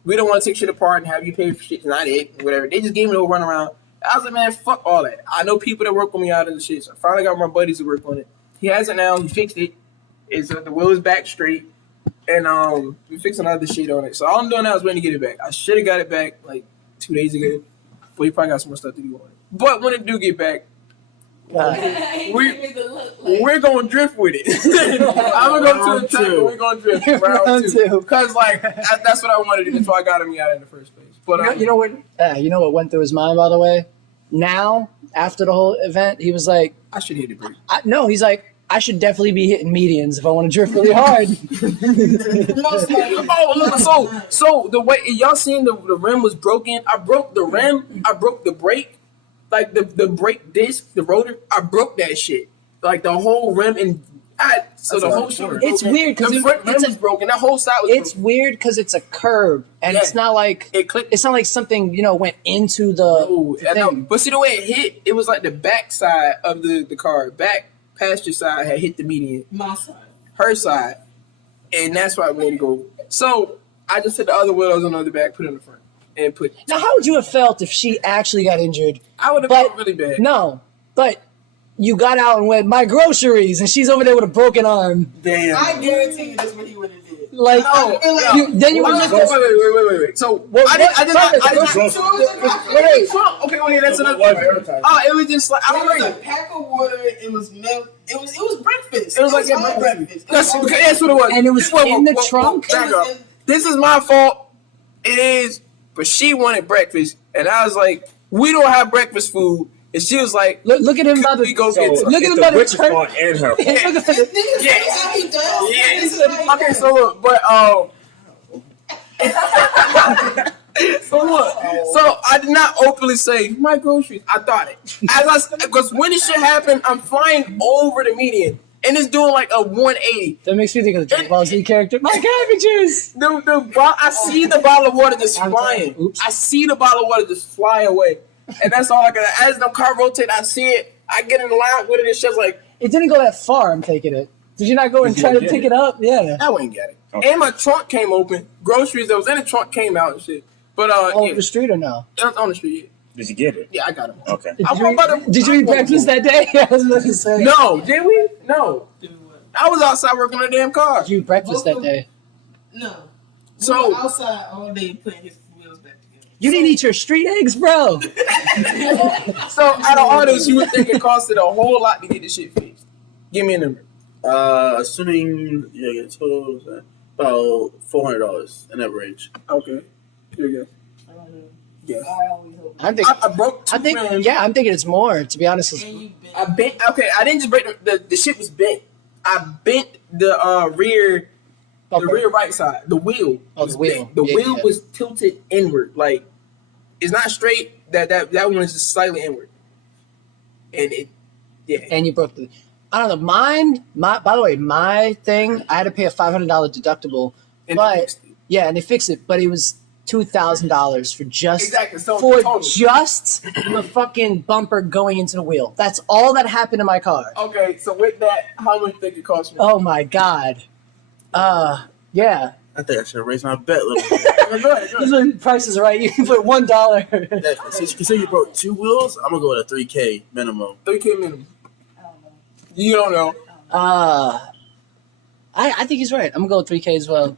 we don't want to take shit apart and have you pay for shit. Not it, whatever. They just gave me a little runaround. I was like, man, fuck all that. I know people that work on me out of the shit. So I finally got my buddies to work on it. He has it now. He fixed it. It's the wheel is back straight, and we fixing other shit on it. So all I'm doing now is waiting to get it back. I should have got it back like 2 days ago, but he probably got some more stuff to do on it. But when it do get back, we're gonna drift with it. I'm gonna go to the track and we're gonna drift round 2. Because like that's what I wanted to do. That's why I got him out in the first place. But you know what went through his mind, by the way. Now, after the whole event, he was like, I should hit the brake. No, he's like, I should definitely be hitting medians if I want to drift really hard. So the way y'all seen the rim was broken. I broke the rim. I broke the brake. Like the brake disc, the rotor, I broke that shit. Like the whole rim the whole shit was broken. It's weird because the front rim was broken. That whole side was broken. It's weird because it's a curb and it's not like it clicked. It's not like something went into the thing. But see the way it hit, it was like the back side of the car, back passenger side had hit the median. My side. Her side, and that's why I made it go. So I just hit the other wheels on the back, put it in the front. And put. Now, how would you have felt if she actually got injured? I would have felt really bad. No, but you got out and went, my groceries, and she's over there with a broken arm. Damn. I guarantee you that's what he would have did. Like, then you would just wait. So, I did not. Okay, wait, that's another thing. It was just like, it was a pack of water, it was milk, it was breakfast. It was like breakfast. That's what it was. And it was in the trunk? This is my fault. It is. But she wanted breakfast, and I was like, "We don't have breakfast food." And she was like, "Look at him about to go get some." Look at him about to turn and her. Okay, so look, but so look, so I did not openly say my groceries. I thought it because when this shit happened, I'm flying over the median. And it's doing like a 180. That makes me think of the Dragon Ball Z character. My cabbages! I see the bottle of water just flying. Oops. I see the bottle of water just fly away. And that's all I got. As the car rotates, I see it. I get in line with it. It's just like... It didn't go that far, I'm taking it. Did you not go and try to pick it up? Yeah. I wouldn't get it. Okay. And my trunk came open. Groceries that was in the trunk came out and shit. But on the street or no? It was on the street, yeah. Did you get it? Yeah, I got it. Okay. Did you eat breakfast that day? I was about to say. No, did we? No. I was outside working on the damn car. Did you eat breakfast that day? No. So we were outside all day putting his wheels back together. You didn't eat your street eggs, bro. So out of all this, you would think it costed a whole lot to get this shit fixed. Give me a number. Assuming you get tools, about $400 in that range. Okay. Here you go. I don't know. Yeah. I always hope. I broke two rims. Yeah, I'm thinking it's more. To be honest, I bent. Okay, I didn't just break the shit was bent. I bent the rear, the rear right side. The wheel. Oh, the wheel. Bent. The wheel was tilted inward. Like it's not straight. That one is just slightly inward. And it, yeah. And you broke the. I don't know. Mine. By the way, my thing. I had to pay a $500 deductible. And But yeah, and they fixed it. But it was $2,000 for just So just the fucking bumper going into the wheel. That's all that happened to my car. Okay, so with that, how much think it cost me? Oh my god. Yeah. I think I should have raised my bet a little bit. Go ahead. The price is right. You can put $1. Since you can say you broke 2 wheels, I'm gonna go with a $3K minimum. $3K minimum. I don't know. You don't know. I think he's right. I'm gonna go with $3K as well.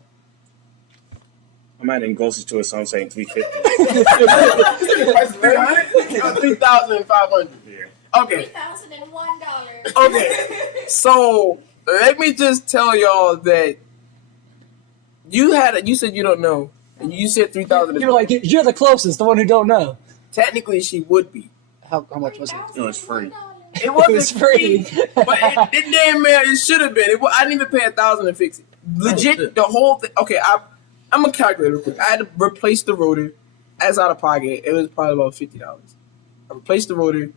I'm not in closer to it, so I'm saying 350. Price is $3,500. Yeah. Okay. $3,001. Okay. So let me just tell y'all that you said you don't know, and you said 3,000. You were like, you're the closest, the one who don't know. Technically, she would be. How much was it? It was free. It wasn't was free. but it damn man, it should have been. I didn't even pay $1,000 to fix it. Legit, the whole thing. Okay, I'm gonna calculate real quick. I had to replace the rotor. As out of pocket, it was probably about $50. I replaced the rotor,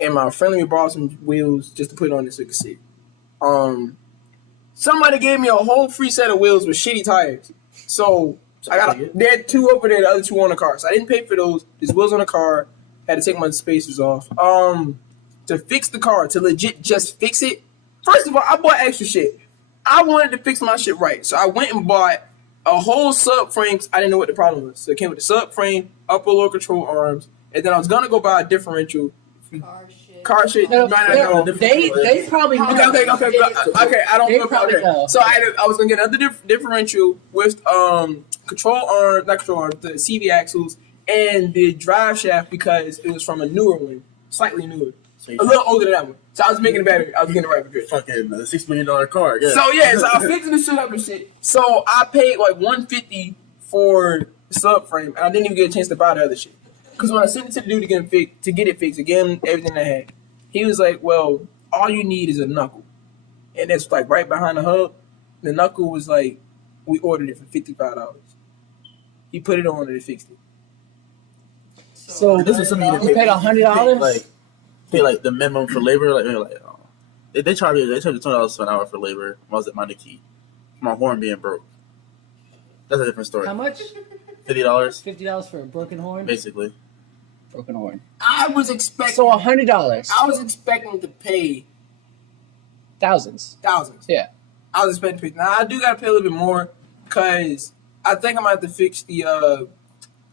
and my friend let me borrow some wheels just to put it on this so you can see. Somebody gave me a whole free set of wheels with shitty tires. So I got there had 2 over there, the other 2 on the car. So I didn't pay for those. There's wheels on the car. Had to take my spacers off. To fix the car, to legit just fix it. First of all, I bought extra shit. I wanted to fix my shit right. So I went and bought a whole subframe. I didn't know what the problem was. So it came with the subframe, upper lower control arms, and then I was gonna go buy a differential. Car shit. No, they probably know. Okay. I don't know. probably know. So I was gonna get another differential with not control arms, the CV axles and the drive shaft because it was from a newer one, slightly newer, a little older than that one. So I was making it better. I was getting it right for good. Fucking $6 million car. Yeah. So so I was fixing the shit up and shit. So I paid like $150 for the subframe, and I didn't even get a chance to buy the other shit. Because when I sent it to the dude to get it fixed, again, everything I had, he was like, well, all you need is a knuckle. And it's like right behind the hub. The knuckle was like, we ordered it for $55. He put it on and it fixed it. So this is something you paid $100? Pay like the minimum for labor. They charge me $20 an hour for labor. I was at Monarchy. My horn being broke. That's a different story. How much? $50. $50 for a broken horn? Basically. Broken horn. I was expecting. So $100. I was expecting to pay thousands. Yeah. I was expecting to pay. Now I do gotta pay a little bit more because I think I'm gonna have to fix the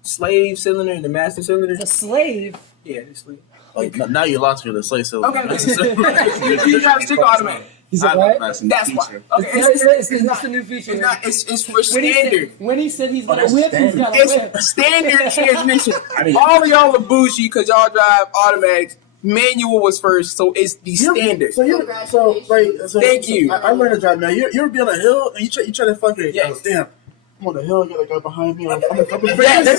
slave cylinder and the master cylinder. The slave? Yeah, the slave. Like now you lost me with the slave cylinder. Okay. You gotta stick automatic. He said what? That's why. Okay, It's not the new feature. It's for standard. When he said he's gonna whip, he's gonna whip. It's standard transmission. All of y'all are bougie because y'all drive automatics. Manual was first, so it's the standard. So thank you. I learned to drive now. You ever be on a hill and you try to fucking damn. I'm on the hill, got a guy behind me. I'm afraid to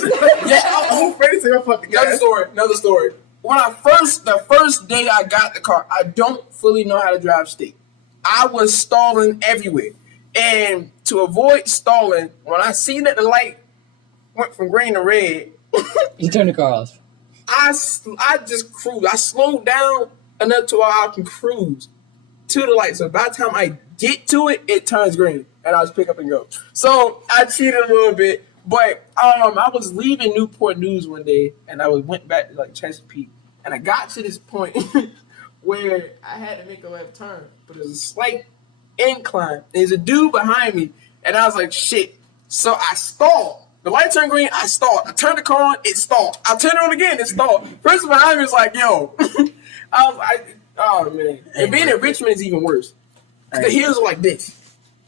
say I fucking gas. Another story. When the first day I got the car, I don't fully know how to drive stick. I was stalling everywhere. And to avoid stalling, when I seen that the light went from green to red, you turned the car off. I just cruised. I slowed down enough to where I can cruise to the light. So by the time I get to it, it turns green. And I just pick up and go. So I cheated a little bit. But I was leaving Newport News one day, and I went back to like Chesapeake. And I got to this point where I had to make a left turn. But there's a slight incline. There's a dude behind me. And I was like, shit. So I stalled. The light turned green, I stalled. I turned the car on, it stalled. I turned it on again, it stalled. Person behind me was like, yo. I was like, oh, man. And being in Richmond is even worse. The hills are like this.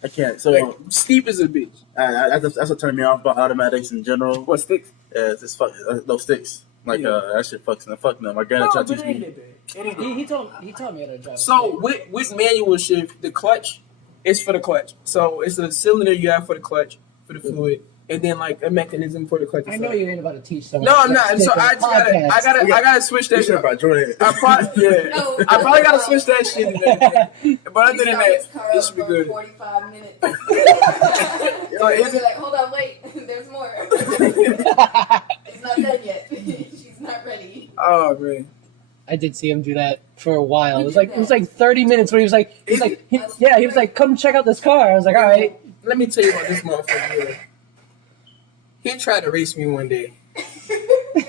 I can't. So like, steep as a bitch. That's what turned me off about automatics in general. What, sticks? Yeah, it's just those sticks. Like that shit fucks them. Fuck them. My granddad tried to teach me. He told me how to drive. So with manual shift, the clutch is for the clutch. So it's a cylinder you have for the clutch, for the fluid, and then like a mechanism for the clutch. I know you ain't about to teach someone. No, I'm not. So I gotta switch that shit. By Jordan. I probably gotta switch that shit. But other than that, it should be good. 45 minutes. So is Be it? like, hold on, wait, there's more. It's not done yet. She's not ready. Oh man. I did see him do that for a while. It was like 30 minutes where he was like, he was like, come check out this car. I was like, all right. Let me tell you about this motherfucker here. He tried to race me one day.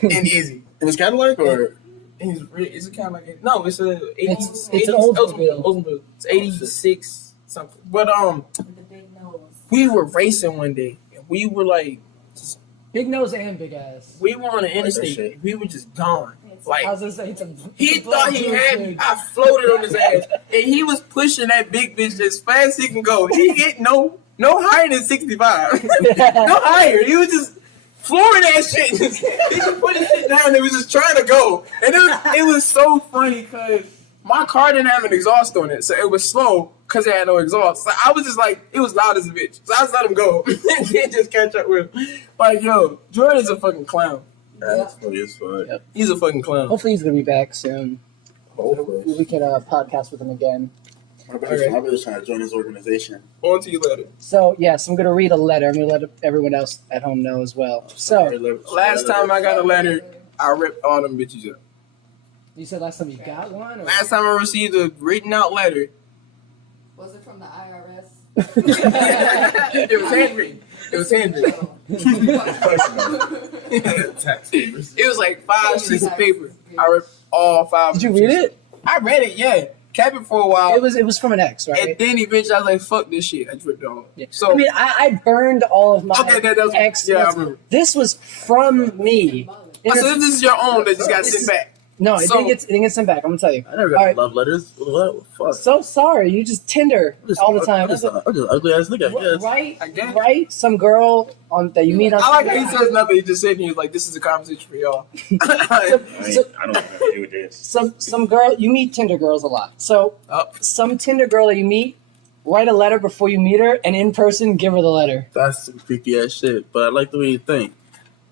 In Easy. It was Cadillac or? It's a Cadillac. No, it's a 80, It's an Oldsmobile. Oldsmobile. It's 86 something. But The big nose. we were racing one day. And we were like, Big nose and big ass. we were on the that interstate. shit. We were just gone. I Like, was gonna say, he thought he had me. I floated on his ass. And he was pushing that big bitch as fast as he can go. He hit no higher than 65. No higher. He was just flooring that shit. He just put his shit down and was just trying to go. And it was so funny because my car didn't have an exhaust on it. So it was slow because it had no exhaust. So I was just like, it was loud as a bitch. So I just let him go. And then just catch up with him. Like, yo, Jordan's a fucking clown. That's funny as fuck. Yep. He's a fucking clown. Hopefully he's gonna be back soon. Hopefully. We can podcast with him again. My brother's trying to join his organization. On to you later. So yes, I'm gonna read a letter. I'm gonna let everyone else at home know as well. So Last time I got a letter, I ripped all them bitches up. you said last time you got one. Or? Last time I received a written out letter, Was it from the IRS? it was handwritten. It was handwritten. It was like 5 sheets of paper. I ripped all 5. Did you read it? I read it, yeah. Kept it for a while. It was from an ex, right? And then eventually I was like, fuck this shit. I just ripped it all. Yeah. So, I mean, I burned all of my ex. yeah, I remember. This was from me. So this is your own that just got sent back. No, it didn't get sent back. I'm gonna tell you. I never got love letters. What? Fuck. So sorry. You just Tinder all the time. I'm just ugly ass nigga, I guess. Right? I guess. Right? Some girl that you meet on. I like how he says nothing. He just said, he was like, this is a conversation for y'all. I don't have to do with this. Some girl, you meet Tinder girls a lot. So some Tinder girl that you meet, write a letter before you meet her, and in person give her the letter. That's some creepy ass shit, but I like the way you think.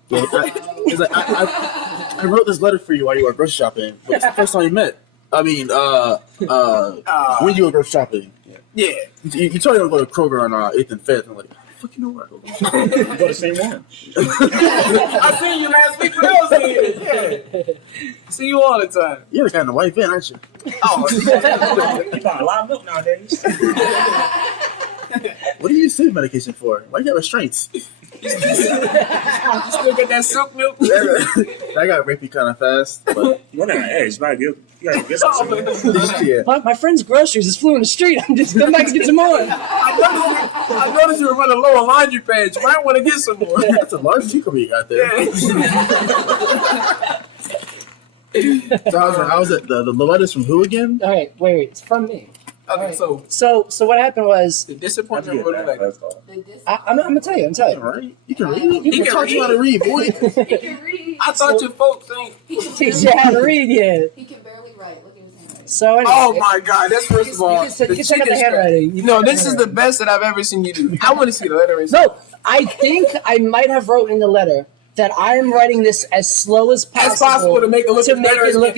Yeah, it's like I wrote this letter for you while you were grocery shopping, but it's the first time you met. I mean, when you were grocery shopping. Yeah. You told me to go to Kroger on 8th and 5th. I'm like, fuck, you know where I go? You go to the same one. I seen you last week when I was here. Yeah. See you all the time. You're the kind of white fan, aren't you? Oh, You bought a lot of milk nowadays. What do you use medication for? Why you got restraints? you still get that silk milk? That got rapey kind of fast, but You're not an edge. You gotta get some. yeah. My friend's groceries just flew in the street. I'm just come back to get some more. I noticed you were running low on laundry pads. You might want to get some more. That's a large chicory you got there. So how was it? The letters from who again? All right, wait. It's from me. Okay, Right. so So what happened was, the disappointment That's wrote a letter. That's all. I'm gonna tell you. Right? You can read. He You can can talk to you how to read, boy. He can read. I thought you folks ain't. He can Teach you how to read, yeah. He can barely write. Look at his handwriting. So anyway, Oh my God! That's first of all. you can check out the handwriting. No, this is the best that I've ever seen you do. I want to see the letter. No, I think I might have wrote in the letter that I am writing this as slow as possible, As possible to make it look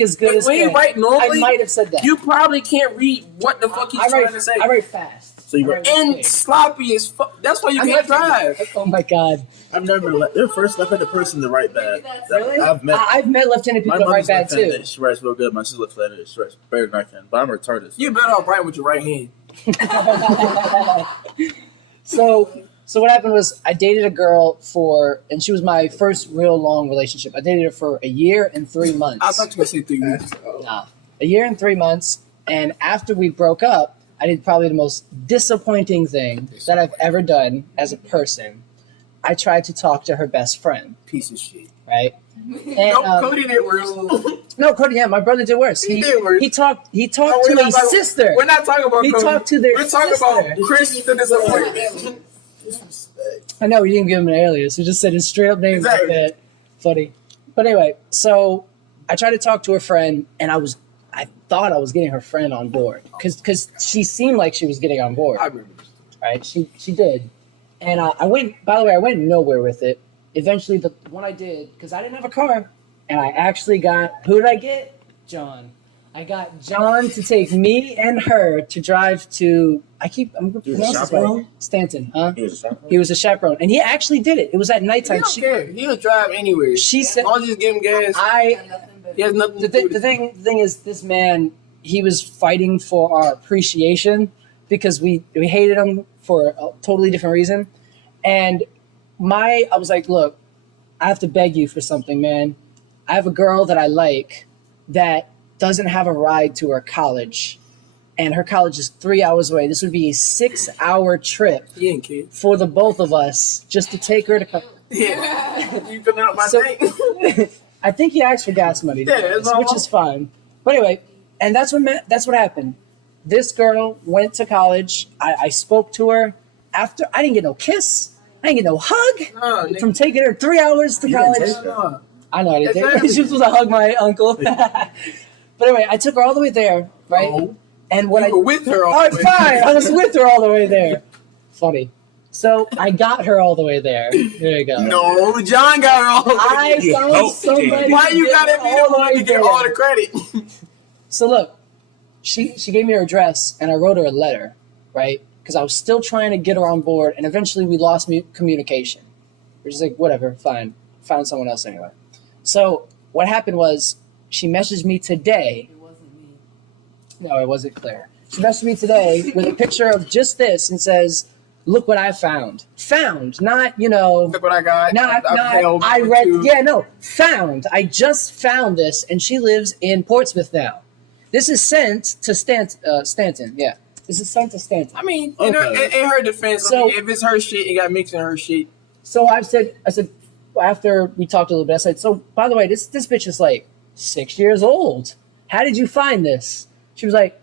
as good as when you can. write normally, I might have said that. you probably can't read what the fuck he's trying to say. I write fast. So you I write- write And quick. sloppy as fuck. That's why you I'm can't left-handed. drive. Oh my God! I've never met their first left-handed person to write bad. Really? I've met. I've met left-handed My people that write mother's bad too. left-handed. She writes real good. My sister's left-handed. She writes better than I can. But I'm retarded. You better off writing with your right hand. So what happened was I dated a girl and she was my first real long relationship. I dated her for a year and 3 months. I thought you were going to say 3 weeks. Nah, a year and 3 months. And after we broke up, I did probably the most disappointing thing that I've ever done as a person. I tried to talk to her best friend, Piece of shit. right? And, Nope, Cody did worse. no, Cody, yeah, my brother did worse. He did worse. He talked we're to not his talking- sister. We're not talking about He Cody. talked to their We're talking sister. about Chris to disappointment. I know we didn't give him an alias. We just said his straight up name Exactly. like that. Funny. But anyway, so I tried to talk to her friend, and I thought I was getting her friend on board because she seemed like she was getting on board. I remember. Right? She did, and I went. By the way, I went nowhere with it. Eventually, the one I did because I didn't have a car, and I actually got who did I get? John. I got John to take me and her to drive to. I'm pronouncing Stanton, huh? He was a chaperone, and he actually did it. It was at nighttime. He don't care. He'll drive anywhere. She said, as long as you give him gas. He has nothing to do with the thing is, this man, he was fighting for our appreciation because we hated him for a totally different reason. And I was like, look, I have to beg you for something, man. I have a girl that I like that doesn't have a ride to her college. And her college is 3 hours away. This would be a 6-hour trip for the both of us just to take her to college. Yeah. You filling up my tank? I think he asked for gas money, which is fine. But anyway, and that's what happened. This girl went to college. I spoke to her after. I didn't get no kiss. I didn't get no hug from taking her 3 hours to college. I know I didn't take her. She was supposed to hug my uncle. But anyway, I took her all the way there, right? No. And when you were with her all the way fine. I was with her all the way there. Funny. So I got her all the way there. There you go. No, John got her all the way there. I found somebody. Why you gotta be the one to get all the credit? So look, she gave me her address, and I wrote her a letter, right? Because I was still trying to get her on board, and eventually we lost communication. We're just like, whatever, fine. Found someone else anyway. So what happened was she messaged me today. It wasn't me. No, it wasn't Claire. She messaged me today with a picture of just this and says, look what I found. Found, not, Look what I got. I read, found. I just found this, and she lives in Portsmouth now. This is sent to Stanton, yeah. This is sent to Stanton. I mean, in her defense, So- if it's her shit, it got mixed in her shit. So I said, after we talked a little bit, I said, so, by the way, this bitch is like 6 years old. How did you find this? She was like,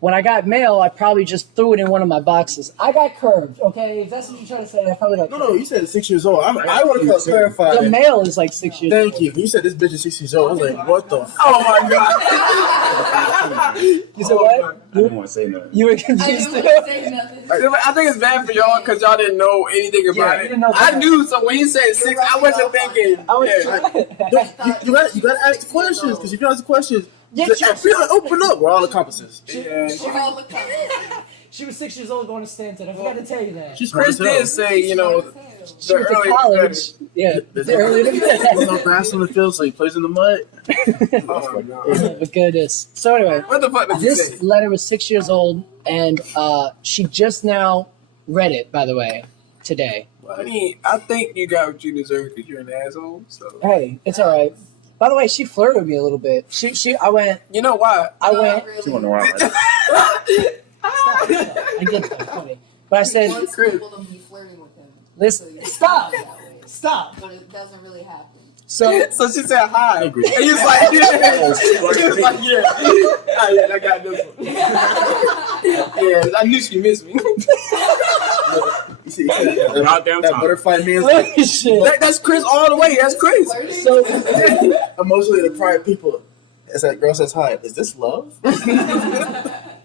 when I got mail, I probably just threw it in one of my boxes. I got curved, okay? If that's what you're trying to say, I probably got curved. No, you said 6 years old. I want to clarify. The mail is like 6 years old. Thank you. You said this bitch is 6 years old. I was like, what the fuck? Oh my god. You said what? I didn't want to say nothing. You were I confused didn't too? want to say nothing. I think it's bad for y'all because y'all didn't know anything about it. I knew, so when he said 6, I wasn't thinking. You gotta ask questions, because if you ask questions, Yeah, open up. We're all accomplices. She was 6 years old going to Stanton. I forgot to tell you that. She's Chris did say, She went to college. Yeah, There's the earlier the no grass on the field, so he plays in the mud. Oh my god. better. But goodness. So anyway, What the fuck did you say? this letter was 6 years old, and she just now read it, by the way, today. I mean, I think you got what you deserve because you're an asshole. So Hey, it's all right. By the way, she flirted with me a little bit. I went. you know why? She went around like that. Stop. I get that funny, but I said, Wants people to be flirting with him. listen, So stop, that way. stop. But it doesn't really happen. So So she said hi. I agree. And he was like, he was like, yeah. Oh, yeah, I got this one. Yeah, I knew she missed me. You see, Goddamn that time. butterfly man. holy shit. That's Chris all the way. That's Chris. Flirting? So Emotionally deprived people. It's that girl says hi. Is this love?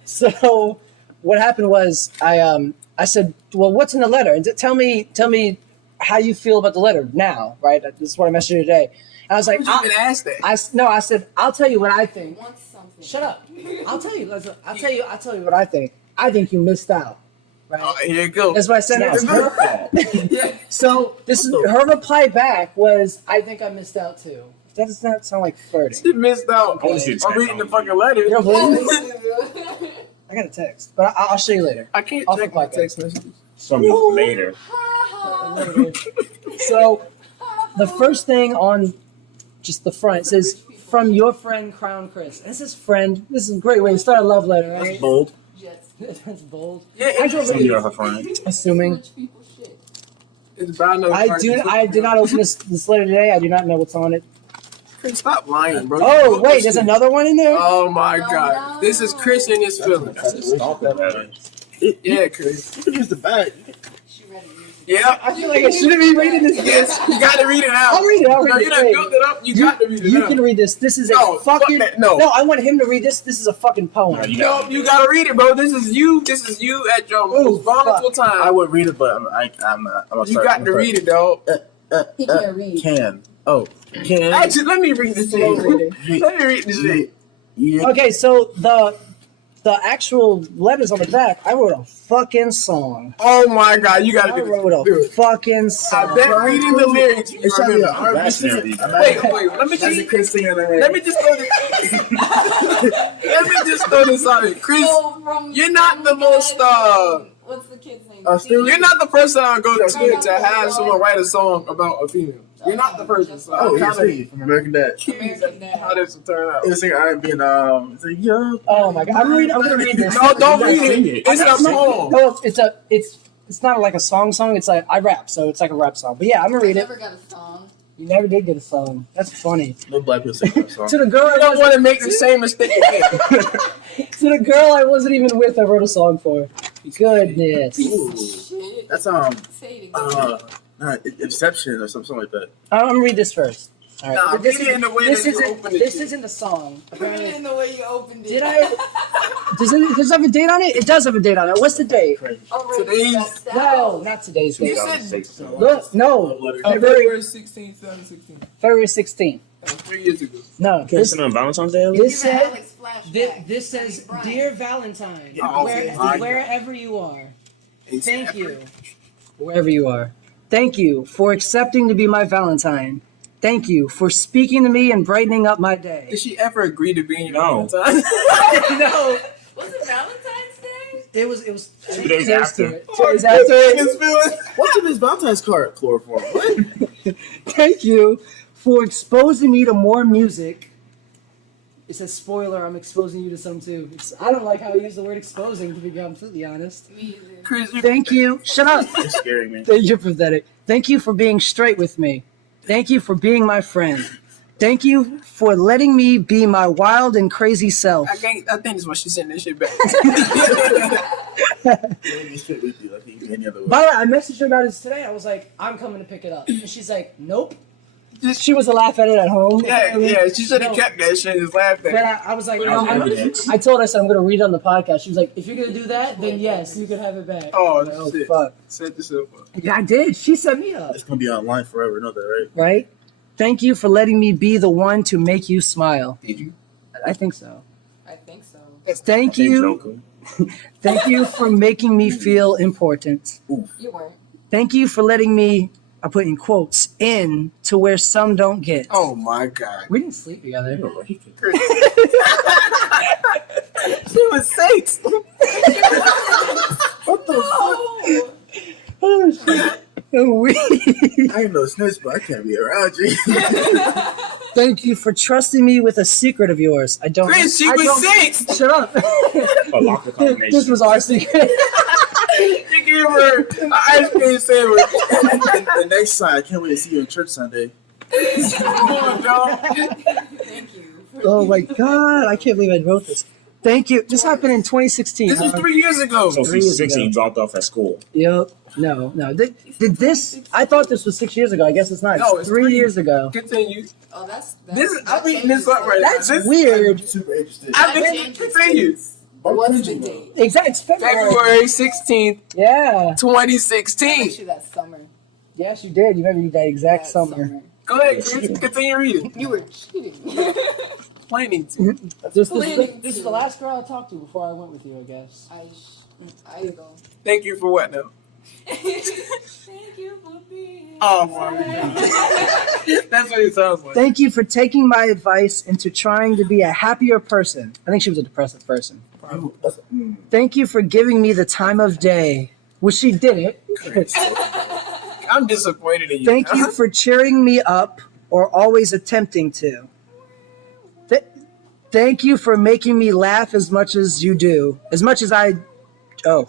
So what happened was I said, well, what's in the letter? And tell me how you feel about the letter now, right? This is what I messaged you today. And I was like, You can ask that. I said, I'll tell you what I think. Wants something. Shut up. I'll tell you what I think. I think you missed out. Right? Oh, here you go. That's what I said. Now it's her fault. Yeah. So this is her reply back was, I think I missed out too. That does not sound like flirting. She missed out I want you to on text reading the on fucking letter. You don't believe me? I got a text, but I'll show you later. I can't Off check the my podcast. text messages. Some later. So the first thing on just the front says, from your friend Krowned Kris. This is friend. This is a great way to start a love letter, right? Bold. Jets. That's bold. Yeah, Some of you are her friend. Assuming. Rich people shit. it's about another I did not open this letter today. I do not know what's on it. Chris, stop lying, bro. Oh, wait, there's another one in there? Oh my No, god. no. This is Chris and his feelings. That's a stalker. Yeah, Chris. You can use the bag. She ready to use Yeah. I feel like I shouldn't be reading this. Yes, you got to read it out. I'll read it. No, you done built it up. You got to read it You out. can read this. This is No, a fucking fuck that. No. I want him to read this. This is a fucking poem. No, No, you got to read it, bro. This is you. This is you at your most vulnerable time. I would read it, but I'm not. You got to read it, dog. He can't read. Can. Actually, let me read this shit. Let me read this shit. Yeah. Okay, so the actual letters on the back, I wrote a fucking song. Oh my god, you gotta I do this. wrote a fucking I song. bet reading the lyrics. It should be an R&B. That's never Wait, let me That's a just Chris thing in the head. let me just throw this. Let me just throw this on it, Chris. So from You're not the most what's the kid's name? still- You're not the person I'll go to have someone write a song about a female. You're not the person. So Oh, I'm yeah, kinda see, from American Dad. American Dad. how this will turn out. It was like R&B and it's like yo. Oh my god, I'm gonna read this. No, don't read Sing it. it. It's a poem. No, it's not like a song. It's like I rap, so it's like a rap song. But yeah, I'm gonna I read it. never got a song. You never did get a song. That's funny. No black people sing that song. To the girl, I don't want to make the same mistake again. to the girl I wasn't even with, I wrote a song for. Goodness. Ooh. Shit. That's Say it again. not Inception or something like that. I'm gonna read this first. All right. Nah, this read it in the way this that you isn't open it. this isn't the song. Put it in the way you opened it. Did I? Does it have a date on it? It does have a date on it. What's the date? Today's- No, not today's date. You said Look, no, February 16th, 2016. February 16th. That was 3 years ago. No, Kissing on Valentine's Day? this Give said, Alex flashback. this says, Bryan. "Dear Valentine, Oh, my wherever you are, thank you, wherever you are, thank you for accepting to be my Valentine. Thank you for speaking to me and brightening up my day." Did she ever agree to being your No. Valentine? No, Was it Valentine's Day? it was 2 days close after. to it. 2 days after it. Niggas feeling- What's in this Valentine's card chloroform? What? Thank you for exposing me to more music. It says, spoiler, I'm exposing you to some too. I don't like how you use the word exposing, to be completely honest. Me either. Chris, you Thank you. Shut up. You're scaring me. You're pathetic. Thank you for being straight with me. Thank you for being my friend. Thank you for letting me be my wild and crazy self. I think that's why she sent that shit back. Let me straight with you like you do any other way. By the way, I messaged her about this today. I was like, I'm coming to pick it up. And she's like, nope. She was a laugh at it at home. Yeah, she should have No. kept that shit and just laughed But at it. I was like, That no, was evidence. I told her, I said, I'm going to read it on the podcast. She was like, if you're going to do that, then yes, you can have it back. Oh, I was like, shit. fuck. Set yourself up. Yeah, I did. She set me up. It's gonna be online forever. Know that, right? Right? Thank you for letting me be the one to make you smile. Did you? I think so. I think so. Thank you. Thank you for making me feel important. You weren't. Thank you for letting me, I put in quotes, in to where some don't get. Oh my god. We didn't sleep together. Chris. She was safe. What the fuck? Oh, shit. We- I ain't no snitch, but I can't be around you. Thank you for trusting me with a secret of yours. I don't. Chris, she I was don't- safe. Shut up. A locker combination. This was our secret. You gave her an ice cream sandwich. The next time, I can't wait to see you in church Sunday. Come on, dog. Thank you. Oh my god, I can't believe I wrote this. Thank you. This happened in 2016. This was 3 years ago. So 3 years 6 ago. and you dropped off at school. Yep. No. Did this? I thought this was 6 years ago. I guess it's not. No, It's it's 3 3. years ago. Continue. Oh, that's This is, I'm eating this up right now. That's This, weird. Super interested. I've been continue. What's the date? Exactly. It's February. February 16th, Yeah. 2016. Actually, that's summer. Yes, you did. You remember that exact That's summer. Go ahead, Chris. Continue reading. You were cheating. Planning to. This is the last girl I talked to before I went with you, I guess. I go. Thank you for what now? Thank you for being. Oh my god. That's what it sounds like. Thank you for taking my advice into trying to be a happier person. I think she was a depressive person. Thank you for giving me the time of day. Well, she did it. I'm disappointed in you. Thank you for cheering me up or always attempting to. Thank you for making me laugh as much as you do. As much as I... Oh,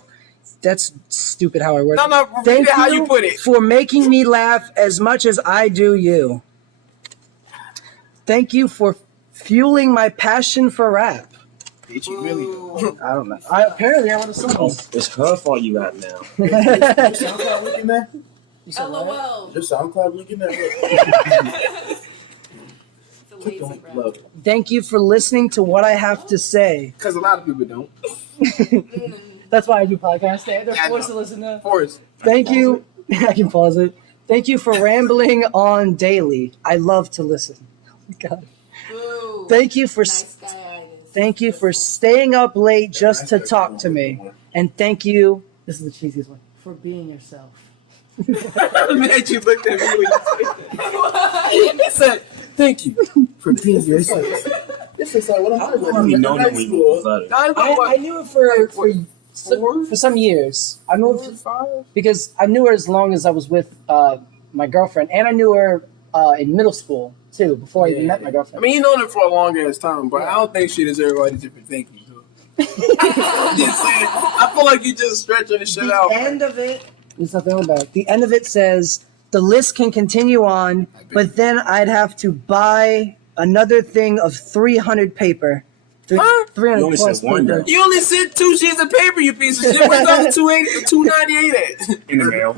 that's stupid how I word it. No, Thank how you put it. for making me laugh as much as I do you. Thank you for fueling my passion for rap. Did you really? I don't know. Apparently I would have sung. It's her fault you got now. Your SoundCloud link in there? You said what? LOL. Your SoundCloud link in there? It's a Click the lazy link rap. below. Thank you for listening to what I have to say. Because a lot of people don't. That's why I do podcasts. They're Yeah, I forced know. to listen to. Forrest. Thank you. I can pause it. Thank you for rambling on daily. I love to listen. Oh my God. Boo. Thank you for Nice guy-itis. thank you for staying up late just to talk to me. And thank you. This is the cheesiest one. For being yourself. Man, you looked at me when you said that. He said, thank you for being yourself. This is like what I'm I don't even know them when you wrote the letter. I knew it for some years. I knew it because I knew her as long as I was with my girlfriend, and I knew her in middle school too, before I even met my I girlfriend. mean, you known him for a long ass time, but I don't think she deserves all these different thank yous. I'm just saying, I feel like you just stretching the shit out. The end of it, there's nothing about it. The end of it says the list can continue on, but then I'd have to buy another thing of 300 paper. Huh? 300 You only plus said one, paper. though. You only sent 2 sheets of paper, you piece of shit. Where's all the 298 at? In the mail.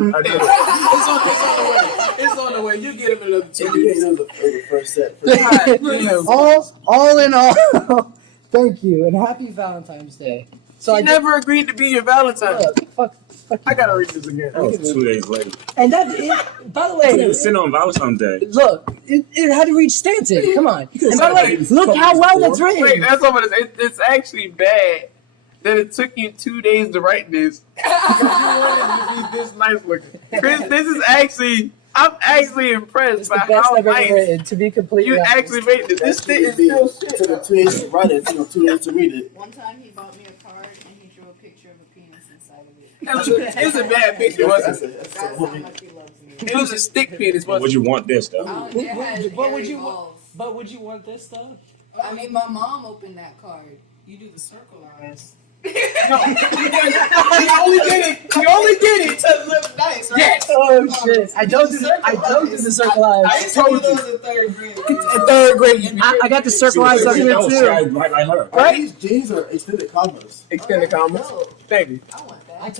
It's on the way. You get him another 2 You weeks. know the first set. all in all, thank you and happy Valentine's Day. So I never agreed to be your Valentine. fuck I gotta read this again. That was 2 days later. and that is, by the way, It's sitting on Valentine's Day. look, it had to reach Stanton. Come on. And by the way, said look how well it's Wait, written. that's what it's actually bad that it took you 2 days to write this. Because you wanted to be this nice looking. Chris, this is actually, I'm actually impressed It's by the best how I've ever nice written, to be completely you honest. actually made this. This shit is still shit. Took him 2 days to write it. It took him 2 days to read it. One time he bought me a card and he drew a picture of a penis inside of it. It was a bad picture, wasn't it? That's how much he loves me. It was a stick penis, Would wasn't you want this, though? It has What would hairy you balls. But would you want this stuff? I mean, my mom opened that card. You do the circle eyes. it? You only did it to look nice, right? Yes. Oh shit! I don't do the circle eyes. I told you. in third grade. In third grade, you I got the circle eyes up here That was too. right like her. Right? These jeans are extended commas. Extended comments. Thank you. I want that. I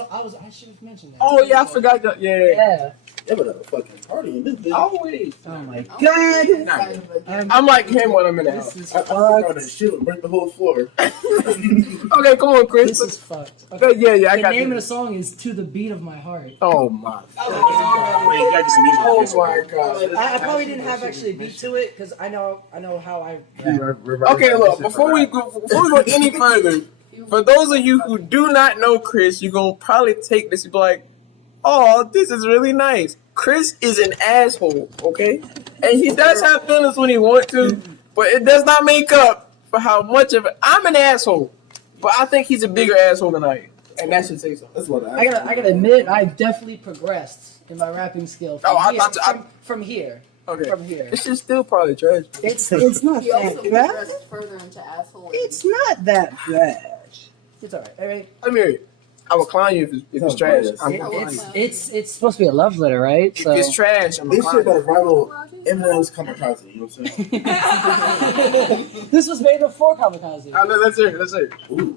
should have mentioned that. Oh yeah, I forgot that. Yeah. Yeah. They would have a fucking party in this bitch. Always. Oh my I god. want the inside of a- I'm like him when I'm in the This house. is I fucked. forgot that shit would break the whole floor. Okay, come on, Chris. This is fucked. Okay. Yeah, I The got name of the this. song is "To the Beat of My Heart." Oh my. Wait, you got this music. Oh my god. I probably didn't have actually a beat to it because I know how I. Okay, look. Before we go any further, for those of you who do not know Chris, you're gonna probably take this and be like, "Oh, this is really nice." Chris is an asshole, okay? And he does have feelings when he wants to, but it does not make up for how much of it. I'm an asshole, but I think he's a bigger asshole than I am, and that should say something. That's what I gotta admit, I definitely progressed in my rapping skill from Oh, I here. thought From here. Okay. From here. This is still probably trash. It's not He also that bad. progressed further into asshole. It's not that bad. It's alright. I mean, Let me hear it. I will clown you if it's trash. I'm gonna clown you. it's supposed to be a love letter, right? If it's trash, I'm gonna This shit clown about you. rival Eminem's kamikaze. You know what I'm saying? This was made before Kamikaze. Let's hear it. Let's hear it. Ooh.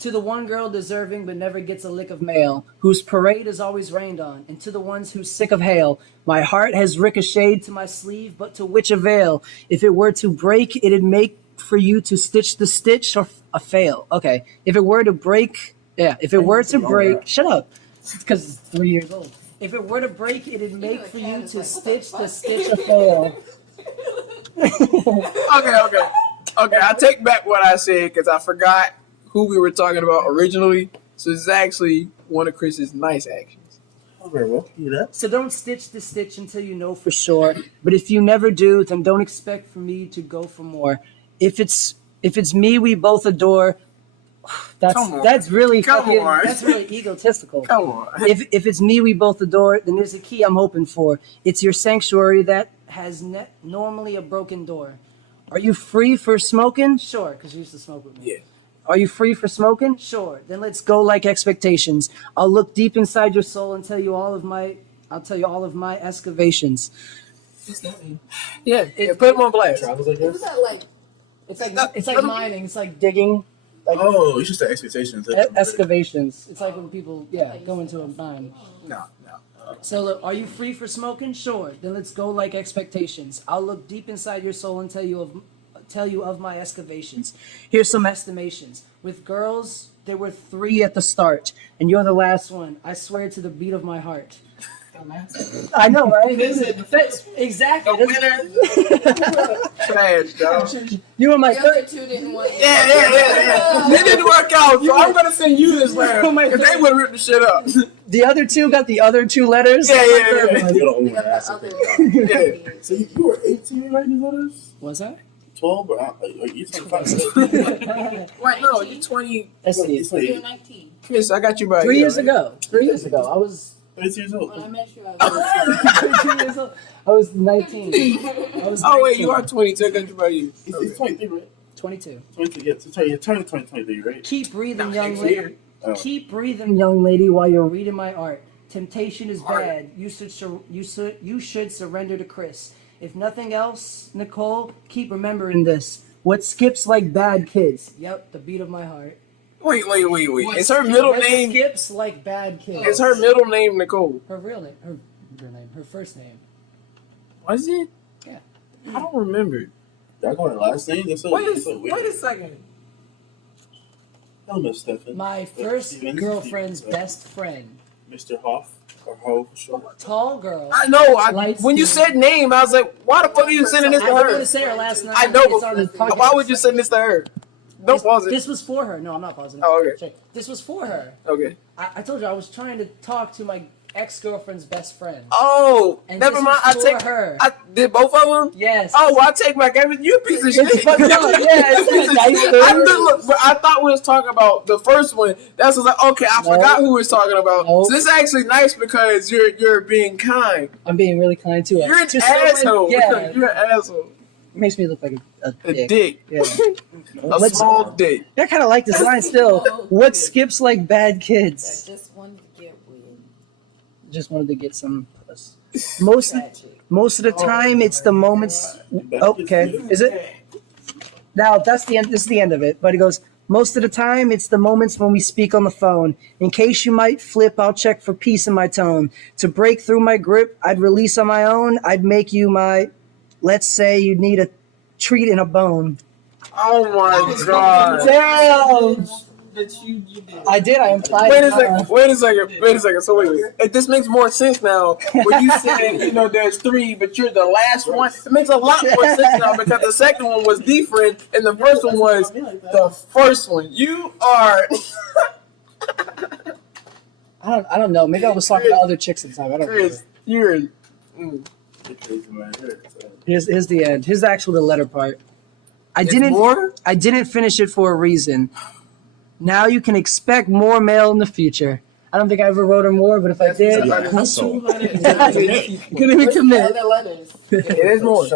To the one girl deserving but never gets a lick of mail, whose parade is always rained on, and to the ones who's sick of hail, my heart has ricocheted to my sleeve, but to which avail? If it were to break, it'd make for you to stitch the stitch or a fail. Okay, if it were to break, shut up, because it's 3 years old. If it were to break, it'd make for you to stitch the stitch or fail. Okay. I take back what I said because I forgot who we were talking about originally. So this is actually one of Chris's nice actions. Oh, very well. You hear that? So don't stitch the stitch until you know for sure. But if you never do, then don't expect for me to go for more. If it's me we both adore, that's really egotistical. Come on. If it's me we both adore, then there's a key I'm hoping for. It's your sanctuary that has normally a broken door. Are you free for smoking? Sure, because you used to smoke with me. Yeah. Are you free for smoking? Sure. Then let's go like expectations. I'll look deep inside your soul and tell you all of my excavations. Yeah, put him on blast. Travels, I What was guess. that like? It's like mining. It's like digging. Like, oh, you should say expectations. excavations. It's like when people, go into a mine. No. So look, are you free for smoking? Sure. Then let's go like expectations. I'll look deep inside your soul and tell you of my excavations. Here's some estimations. With girls, there were 3 at the start, and you're the last one. I swear to the beat of my heart. I know, right? Exactly. Trash, dog. You were my The other third. 2 didn't want it. Yeah. They didn't work out, so I'm gonna send you this letter. Because they would rip the shit up. The other 2 got the other 2 letters. Yeah. You're the only The one that asked other it. Yeah. So you were 18 writing these letters? Was that? 12 or you 25? Wait, no, you 20. Let's see. You're 19. Chris, I got you by 3 years ago. 3 years ago. I was 32 years old. When I met you, I was 3 years old. I was 19. I was Oh, wait, 19. you are 22. I got you by you. He's 23, right? 22. 22, yeah. So you're turning 23, right? Keep breathing, young next lady. year. Oh. Keep breathing, young lady, while you're reading my art. Temptation is bad. You should surrender to Chris. If nothing else, Nicole, keep remembering this. What skips like bad kids? Yep, the beat of my heart. Wait. Is her middle What name? skips like bad kids? Is her middle name Nicole? Her real name? Her first name. Was it? Yeah. I don't remember. Y'all going last name? That's so Wait weird. a second. Hello, Miss Stephen. My first Stevens, girlfriend's Stevens, best friend. Mr. Hoff, or Ho for short. Tall girl. I know. Light When you skin. said name, I was like, why the fuck are you sending this I to was going her? to say her last name. I know, It's on the but podcast. why would you send this to her? Don't pause it. This was for her. No, I'm not pausing it. Oh, okay. Sorry. This was for her. Okay. I told you I was trying to talk to my ex-girlfriend's best friend. Oh, And never this mind. was I for take her. I did both of them. Yes. Oh, well, I take back everything. You a piece of shit. It's fucked up. Yeah, it's like nice. But I thought we was talking about the first one. That's was like, okay, I No. forgot who we was talking about. No. So this is actually nice because you're being kind. I'm being really kind to her. You're an To someone- asshole. Yeah. You're an asshole. Makes me look like a A dick. dick. Yeah. A small dick. I kind of like this line still. What skips like bad kids? I just wanted to get weird. Just wanted to get some puss. Most of the time, it's the moments. Okay, is it? Now that's the end. This is the end of it. But he goes. Most of the time, it's the moments when we speak on the phone. In case you might flip, I'll check for peace in my tone. To break through my grip, I'd release on my own. I'd make you my. Let's say you need a treat in a bone. Oh my god. Damn. I did. I implied. Wait a second. So wait. This makes more sense now. When you said, there's 3, but you're the last one. It makes a lot more sense now because the second one was different and the first one was the first one. You are. I don't know. Maybe I was talking to other chicks at the time. I don't know. Chris, you're. Here's the end. Here's the letter part. I didn't finish it for a reason. Now you can expect more mail in the future. I don't think I ever wrote her more, but if I did, couldn't even commit. Other letters. It is more.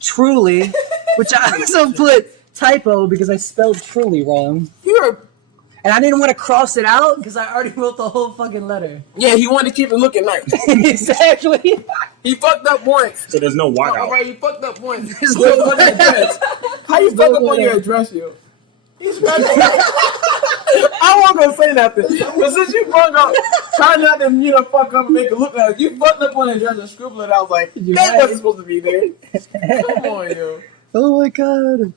Truly, which I also put typo because I spelled truly wrong. And I didn't want to cross it out because I already wrote the whole fucking letter. Yeah, he wanted to keep it looking nice. Exactly. He fucked up once. So there's no walkout. All right, he fucked up once. There's no address. How you fuck up on your address, yo? I wasn't gonna say nothing, but since you fucked up, try not to fuck up and make it look like you fucked up on the address and scribbled it. I was like, that wasn't supposed to be there. Come on, yo. Oh my god.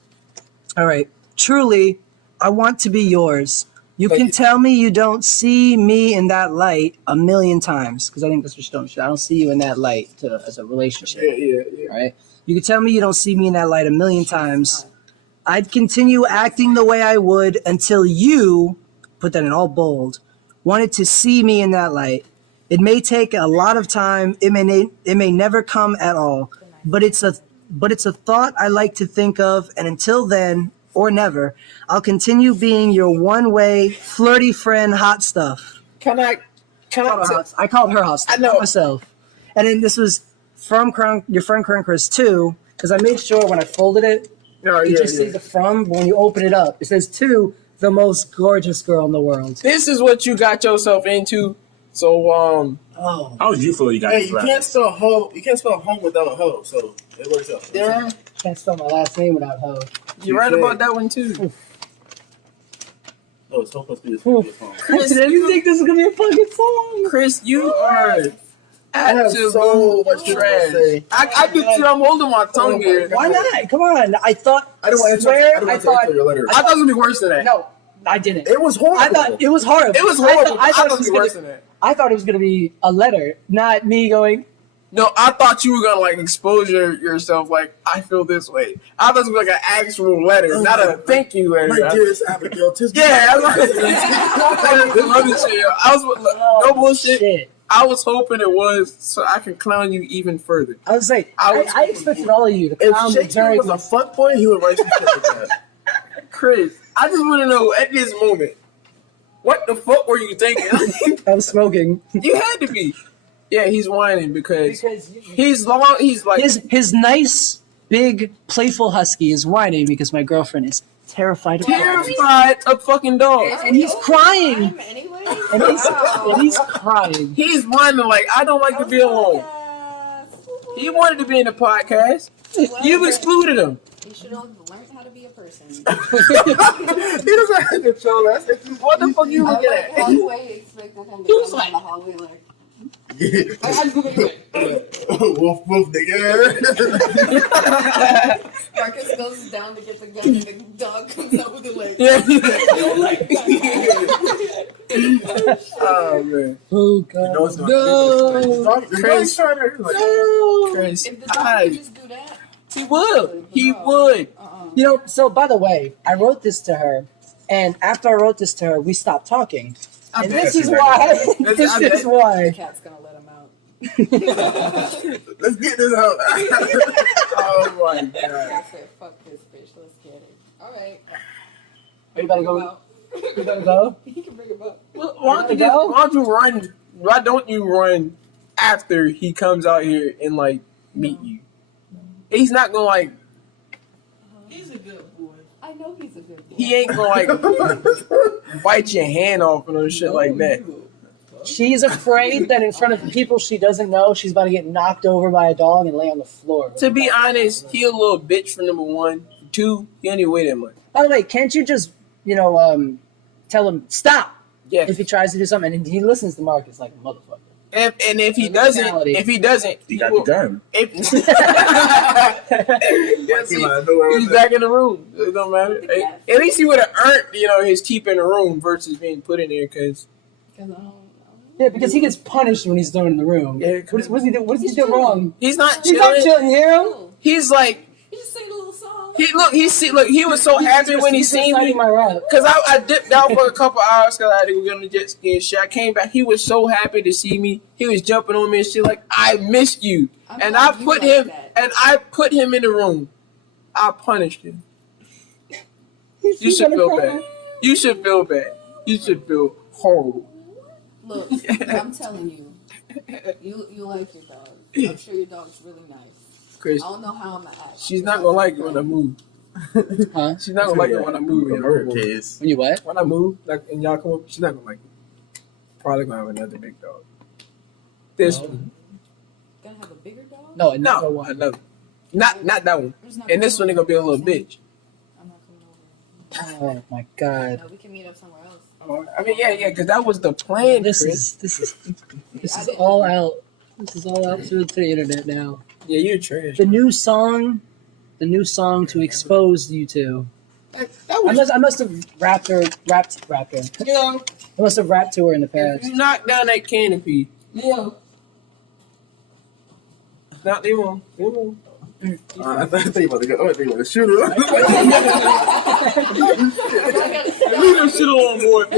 All right. Truly, I want to be yours. You can tell me you don't see me in that light a million times, because I think that's what you don't. I don't see you in that light as a relationship. Yeah. Right? You can tell me you don't see me in that light a million times. I'd continue acting the way I would until you, put that in all bold, wanted to see me in that light. It may take a lot of time. It may never come at all. But it's a thought I like to think of, and until then, or never, I'll continue being your one-way, flirty friend, hot stuff. I called her hot stuff. I know. Not myself. And then this was from your friend Krowned Kris too, because I made sure when I folded it, it just says the from, but when you open it up, it says to the most gorgeous girl in the world. This is what you got yourself into. So Oh. How would you feel you got Hey, this you letter? can't spell hoe. You can't spell home without hoe, so it works out. yeah, Can't spell my last name without ho. you're right about that one too. No, it's supposed to be a song. Chris, I didn't think this was gonna be a fucking song. Chris, you are I have so much to trash. say. I do too. I'm holding my tongue here. Why not? Come on. I thought. I don't want to answer your letter. I thought it was gonna be worse than that. No, I didn't. It was horrible. I thought it was horrible. It was horrible. I thought it it was was worse than that. I thought it was gonna be a letter, not me going. No, I thought you were gonna like expose yourself. Like I feel this way. I thought it was like an actual letter, not a thank you letter. My dearest Abigail, Yeah, I was no bullshit. Shit. I was hoping it was so I can clown you even further. I was like, I expected all of you to If clown me Shakespeare during. was a fuck boy, he would write some shit like that. Chris, I just want to know at this moment, what the fuck were you thinking? I was smoking. You had to be. Yeah, he's whining because Because he's long. He's like his nice, big, playful husky is whining because my girlfriend is terrified of dogs. terrified of fucking dogs. And he's crying. Anyway. And he's crying. He's whining like I don't like to be alone. He wanted to be in the podcast. You've excluded him. You should have learned how to be a person. He doesn't have to control us. What the fuck you I looking like at? halfway expected him to come down the hallway like. Woof woof, nigga. Marcus goes down to get the gun and the dog comes out with the leg. Oh man, Oh god. You know it's not. No. Chris, No. Chris, If the dog could just do that, he would. He would. You know, so by the way, I wrote this to her, and after I wrote this to her, we stopped talking. And this is why. This is the why. cat's gonna let him out. Let's get this out. Oh my I god. said, fuck this bitch, let's get it. Alright. Are you about to go? You gotta go? He can bring him up. Why don't you run? Why don't you run after he comes out here and like meet you? He's not gonna like. He's a good boy. I know he's a good boy. He ain't gonna like bite your hand off and no shit like that. She's afraid that in front of people she doesn't know, she's about to get knocked over by a dog and lay on the floor. To be honest, he a little bitch for number one. Two, he don't even weigh that much. By the way, can't you just, tell him stop Yeah. if he tries to do something and he listens to Marcus like a motherfucker? If he doesn't, You got the gun. Yes, he's back in the room. It don't matter. At least he would have earned, his keep in the room versus being put in there. Because Yeah, because he gets punished when he's thrown in the room. Yeah, What does he do? What does he do wrong? he's not He's not chilling. chilling, you hear him? Oh, He's like he just sang a little song. he was so happy when he seen me. my rap. Cause I dipped out for a couple hours because I had to go get on the jet ski and shit. I came back. He was so happy to see me. He was jumping on me and shit like I missed you. I'm And glad I you put like him that. and I put him in the room. I punished him. You should feel bad. You should feel bad. You should feel horrible. Look, I'm telling you, you like your dog. I'm sure your dog's really nice. Chris, I don't know how I'm gonna act. she's not gonna like it when I move. Huh? She's not gonna like it when I move. Case. When you what? When I move, like, and y'all come up, she's not gonna like it. Probably gonna have another big dog. This one. Gonna have a bigger dog? No, another No, one. another. Not that one. Who's not And this one coming they gonna be a over? little bitch. I'm not coming over. Oh my god. No, we can meet up somewhere else. I mean, yeah, because that was the plan. This Chris. is all out. This is all out to the internet now. Yeah, you're trash. The new song to expose you to. That was, I must have rapped her. I must have rapped to her in the if past. you knock down that canopy, not they won't. They won't. I thought you about to go. I think you about to shoot her. Leave them shit on board.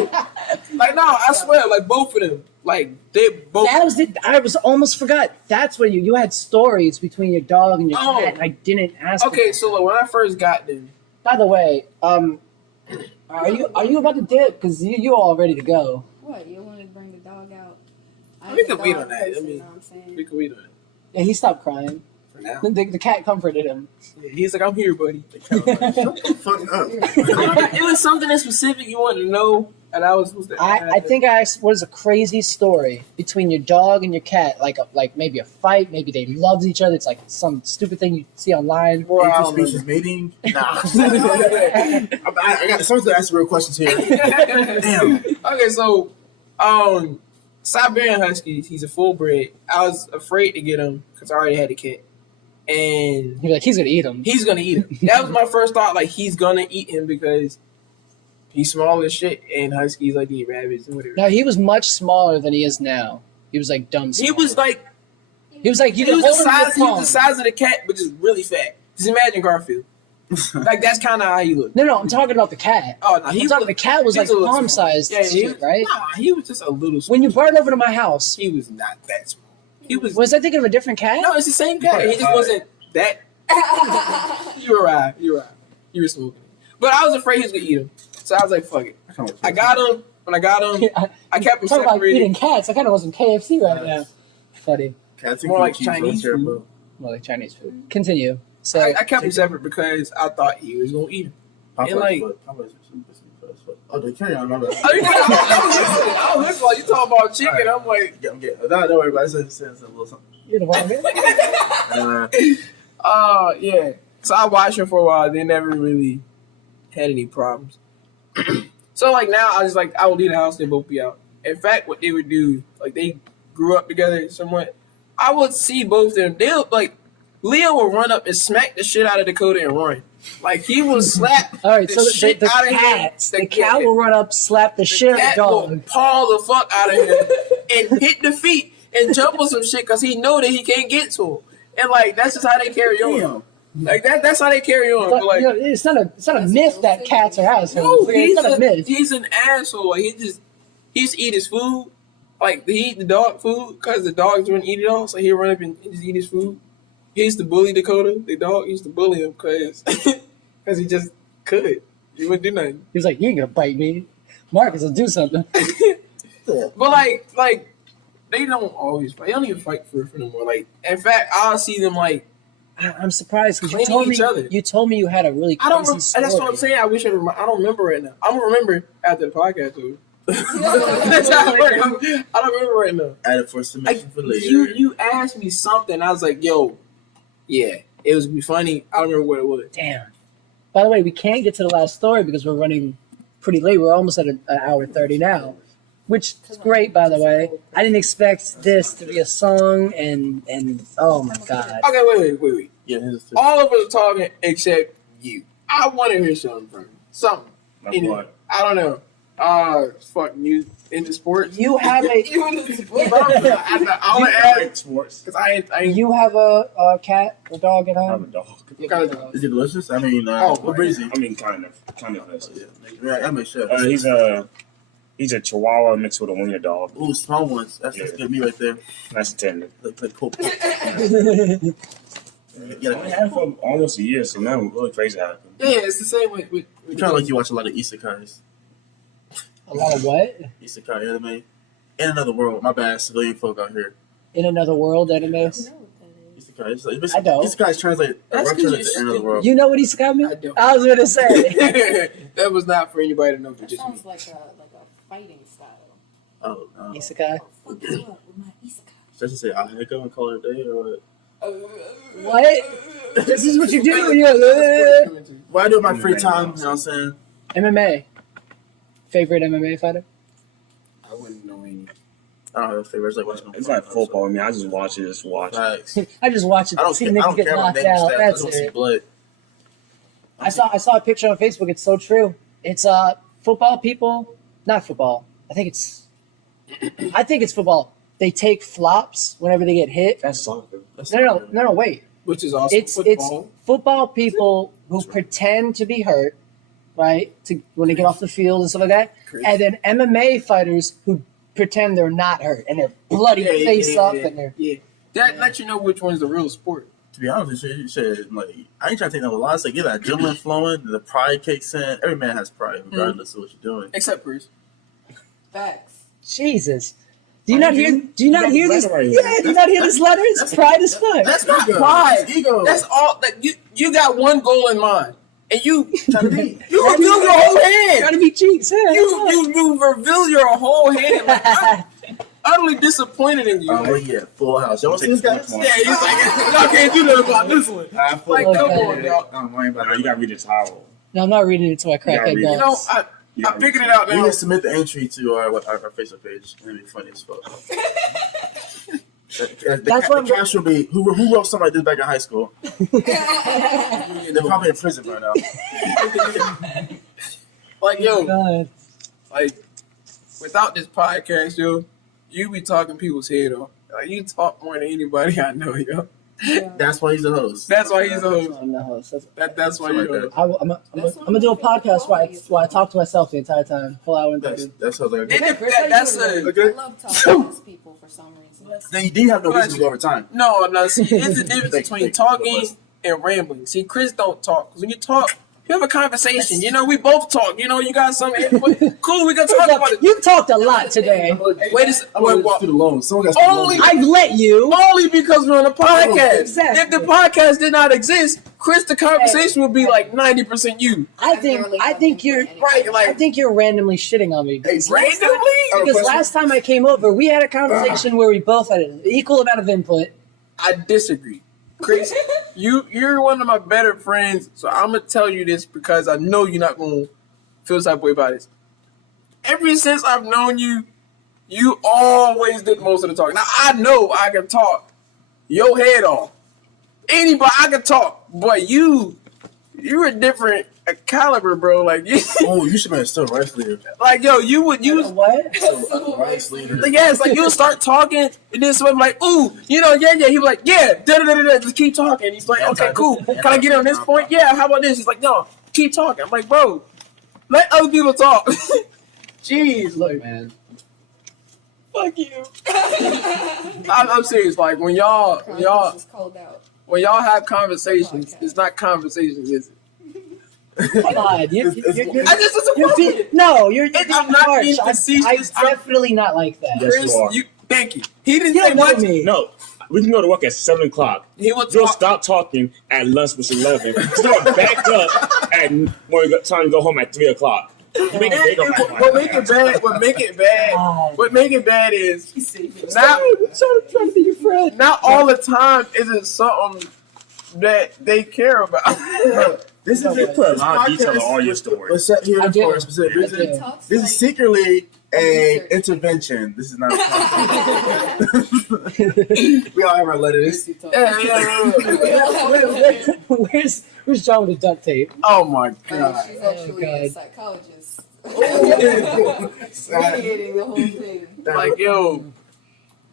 Like, no, I swear, like both of them, like they both. That was it. I was almost forgot. That's when you had stories between your dog and your cat. And I didn't ask. Okay, for so like, when I first got them, By the way, are you about to dip? Because you all ready to go. What? You wanted to bring the dog out? We can wait on that. I mean, know what I'm saying? we can wait on it Yeah, he stopped crying. for now. The cat comforted him. He's like, I'm here, buddy. Fuck up. It was something in specific you wanted to know. And I was supposed to. I think I asked, what is a crazy story between your dog and your cat? Like maybe a fight, maybe they loved each other. It's like some stupid thing you see online. Interspecies mating? Nah. I got someone's to ask real questions here. Damn. Okay, so Siberian Husky, he's a full bred. I was afraid to get him because I already had a cat. And You're like, he's gonna eat him. he's gonna eat him. That was my first thought, like he's gonna eat him because he's small as shit and Huskies like to eat rabbits and whatever. No, he was much smaller than he is now. He was like dumb small. He was like you he was could hold the him in size your palm. of the cat, but just really fat. Just imagine Garfield. Like that's kinda how he looked. No, I'm talking about the cat. Oh no, The cat was he like was a little palm small. sized Yeah, he shit, was, right? Nah, he was just a little small. When you brought it over to my house, He was not that small. He was was I thinking of a different cat? no, it's the same cat. He just wasn't that. You were right. You were smoking. But I was afraid he was gonna eat him, so I was like, "Fuck it." I got him. When I got him, I kept him Talking about separated. eating cats, I kind of wasn't KFC right now. Funny. Cats More like keep Chinese cheese on food. bro. Well, like Chinese food. Continue. So I kept him separate because I thought he was gonna eat him. Popeyes, And, like- Popeyes. Oh, they carry on, my bad. I was listening. While you talking about chicken, I'm like, I'm getting. No, don't worry about it. It's a little something. you're the wrong man. yeah. So I watched him for a while. They never really had any problems. So like now, I would leave the house. They both be out. In fact, what they would do, like they grew up together somewhat. I would see both of them. They'll like Leo would run up and smack the shit out of Dakota and run. Like he will slap. All right, the so shit the out of him. cat, the cat will run up, slap the shit out of the cat dog. will paw the fuck out of him and hit the feet and jump on some shit because he know that he can't get to him. And like that's just how they carry on. Like that's how they carry on. But, But, like, you know, it's not a myth that cats are assholes. no, It's not a myth. he's an asshole. Like he just eat his food. Like he eat the dog food because the dogs wouldn't eat it all. So he'd run up and just eat his food. He used to bully Dakota. The dog used to bully him because he just could. He wouldn't do nothing. He was like, "You ain't gonna bite me." Marcus will do something. But like they don't always fight. They don't even fight for no more. Like in fact, I'll see them like. I'm surprised because Cleaning each other. you told me you had a really I crazy don't. story. That's what I'm saying. I wish I don't remember right now. I'm gonna remember after the podcast. Over. That's how it works. I don't remember right now. Add it for submission for later. You asked me something. I was like, yo, yeah, it was be funny. I don't remember what it was. Damn. By the way, we can't get to the last story because we're running pretty late. We're almost at an hour 30 now, which is great, by the way. I didn't expect this to be a song, and oh my god. Okay, wait. Yeah, All of us are talking except you. I want to hear something from you. Something. Like what? I don't know. Fuck you into sports. You have a You into sports? I want to ask Sports. because I you have a cat or dog at I have a home? dog. what kind of dog? Is it delicious? I mean, Oh, breezy. I mean, kind of. Yeah, I make sure. He's a Chihuahua mixed with a wiener dog. Ooh, small ones. That's good meat right there. Nice and tender. Like cool. I had it for almost a year, so now really crazy happened. Yeah, it's the same with You kind of like you watch a lot of isekais. A lot of what? Isekai anime. In another world. My bad, civilian folk out here. In another world, animes? Isekai. It's like, I don't. Isekais translate. That's Rough 'cause translate to another world. You know what he's got me? I don't. I was gonna say. That was not for anybody to know, but That just me. sounds like a fighting style. Oh, Isekai. Fuck you up with my isekai. just to say, I'll go and call it a day or what? What? This is what you do when you're What I do in my free time, you know what I'm saying? MMA. Favorite MMA fighter? I wouldn't know any. I don't have a favorite. It's like watching It's like football. I mean, I just watch it. Facts. I just watch it I to don't see care. I niggas don't get care about knocked name out. stats. I That's don't see it. blood. I saw a picture on Facebook. It's so true. It's football people, not football. I think it's football. They take flops whenever they get hit. That's soccer. No, wait. Which is also It's football. football people who pretend to be hurt, right? When they get off the field and stuff like that. Chris. And then MMA fighters who pretend they're not hurt and they're bloody face up and they're That lets you know which one's the real sport. To be honest with you, shit, like, I ain't trying to take no lies. Like, get that adrenaline flowing, the pride kicks in. Every man has pride, regardless of what you're doing. Except Chris. Facts. Jesus. Do you not hear this? Right here. Yeah, do you not hear this letter? It's pride as fuck. That's not Ego. pride. Ego. That's all. Like you got one goal in mind, and you reveal your whole Trying hand. to be cheeks. Yeah, You reveal your whole hand. Like, I'm utterly disappointed in you. Oh yeah, Full House. Y'all see this guy? Yeah, he's like, y'all can't do nothing about this one. Like, come on, y'all. I'm worried about No, you gotta read this towel. No, I'm not reading it to my crackhead read it. balls. You know, I figured it out We now. can submit the entry to our Facebook page. It'll be funny as fuck. That's what the cash will be who wrote something like this back in high school. They're probably in prison right now. Like, yo, God. like, without this podcast, yo, you be talking people's head off. Like, you talk more than anybody I know, yo. That's why he's the host. That's why he's the host. I'm the host. That's why you're the host. I'm gonna do a podcast while I talk to myself the entire time. Full hour interview. That's how they're That's I a love talking to these people for some reason. Then you do have no reason to go over time. no. See, it's the difference between talking and rambling. See, Chris don't talk. 'Cause when you talk, you have a conversation. You know, we both talk. You know, you got some input. Cool, we can talk about it. You've talked a lot today. Wait a second. I'm gonna do the loan. Someone got to Only- I've let you. Only because we're on a podcast. Exactly. If the podcast did not exist, Chris, the conversation would be like 90% you. I think you're Right, I like, think you're randomly shitting on me. randomly? Because last time I came over, we had a conversation where we both had an equal amount of input. I disagree. Chris, you're one of my better friends, so I'm going to tell you this because I know you're not going to feel the type of way about this. Ever since I've known you, you always did most of the talking. Now, I know I can talk your head off. Anybody, I can talk, but you're a different caliber, bro. Like, you should be a civil rights leader. like, yo, you What? Civil rights leader. like, yeah, it's like you'll start talking, and then someone like, ooh, yeah. He'll be like, yeah, just keep talking. He's like, okay, cool. Can I get on this point? Yeah, how about this? He's like, no, keep talking. I'm like, bro, let other people talk. Jeez, Look, man. fuck you. I'm serious. Like, when y'all It's cold out. have conversations, it's not conversations, is it? Come on. You're I just was you're being, no, you're being I'm not harsh. being I'm facetious. definitely not like that. Yes, Chris, you are. thank you. He didn't You say don't know much. me. No, we can go to work at 7 o'clock. He will You'll talk. stop talking at lunch, which is 11. Start back up at when it's time to go home at 3 o'clock. You make it big on my What make it bad? What make it bad is not trying to be your friend. not all the time is it something that they care about. This No is way. it. put a lot of detail in all your stories. We're set here I do. for a specific I reason. do. This is secretly a intervention. This is not. We all have our letters. Where's John with the duct tape? Oh my god. She's actually God. a psychologist. Mediating the whole thing. Like, yo,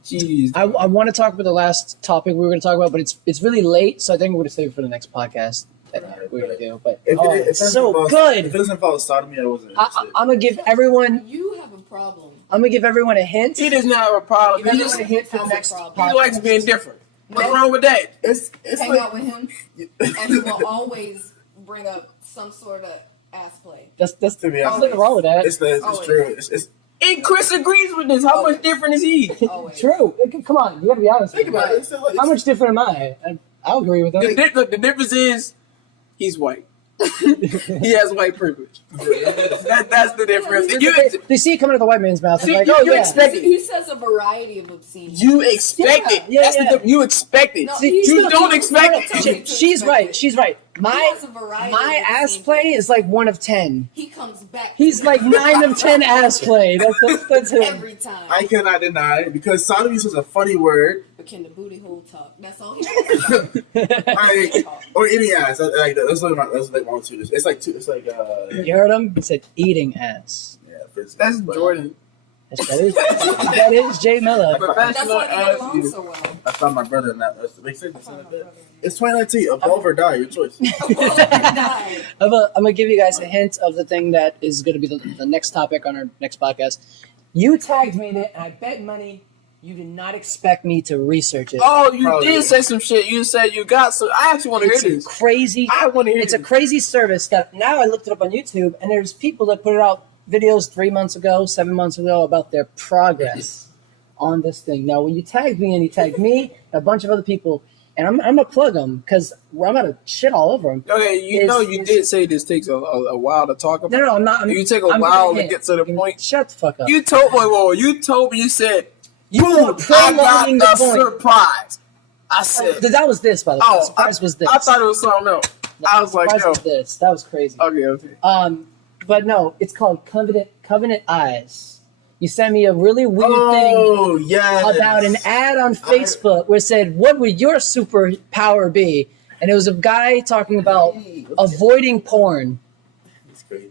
jeez. I want to talk about the last topic we were going to talk about, but it's really late, so I think we're going to save it for the next podcast that we're going to do. But If it it's doesn't so involve- good. If it doesn't follow sodomy, I wasn't interested. I'm going to give everyone. You have a problem. I'm going to give everyone a hint. He doesn't have a problem. Give He everyone just a hint for the has a next problem. he likes being different. What's No. wrong with that? It's Hang like out with him, and he will always bring up some sort of ass play. That's to be there's honest. nothing wrong with that. It's true. It's And Chris agrees with this. How much different is he? Always. True. Come on, you got to be honest. think with me. about it. It's How much different am I? I'll agree with that. The difference is he's white. He has white privilege. That's the difference. They see it coming out of the white man's mouth. See, They're like, you- oh you yeah. expect- He says a variety of obscenities. You expect it. Yeah, That's yeah. you expect it. No, See, You don't expect it. She's right. She's right. He My has a variety my of ass obscene play things. is like 1 of 10. He comes back. He's to like it 9 of 10 ass play. That's him. every time. I cannot deny it because sodomy is a funny word. But can the booty hole talk? That's all he talks about. Or any ass. Like that's like one too. It's like two. It's like You heard him? He said eating ass. yeah. It's, That's but, Jordan. That is Jay Miller. That's Professional why they get ass. along so well. I found my brother in that. Makes sense. Find my brother. It's 2019. Evolve or die. Your choice. Die. I'm gonna give you guys a hint of the thing that is gonna be the next topic on our next podcast. You tagged me in it, and I bet money you did not expect me to research it. Oh, you Probably. did say some shit. You said you got some. I actually want to It's hear a this. crazy. I want to hear It's a this. crazy service that now I looked it up on YouTube, and there's people that put it out videos 3 months ago, 7 months ago about their progress on this thing. Now, when you tagged me and you tagged me, and a bunch of other people, and I'm gonna plug them because I'm gonna shit all over them. Okay, you did say this takes a while to talk about. No, I'm not. You take a while to get to the point. Shut the fuck up. You told me, you said, You were I got prolonging the a point. surprise. I said, That was this, by the way. The surprise was this. I thought it was something else. I was like, surprise yo. was this. That was crazy. Okay. But no, it's called Covenant Eyes. You sent me a really weird thing yes. about an ad on Facebook where it said, "What would your superpower be?" And it was a guy talking about avoiding porn.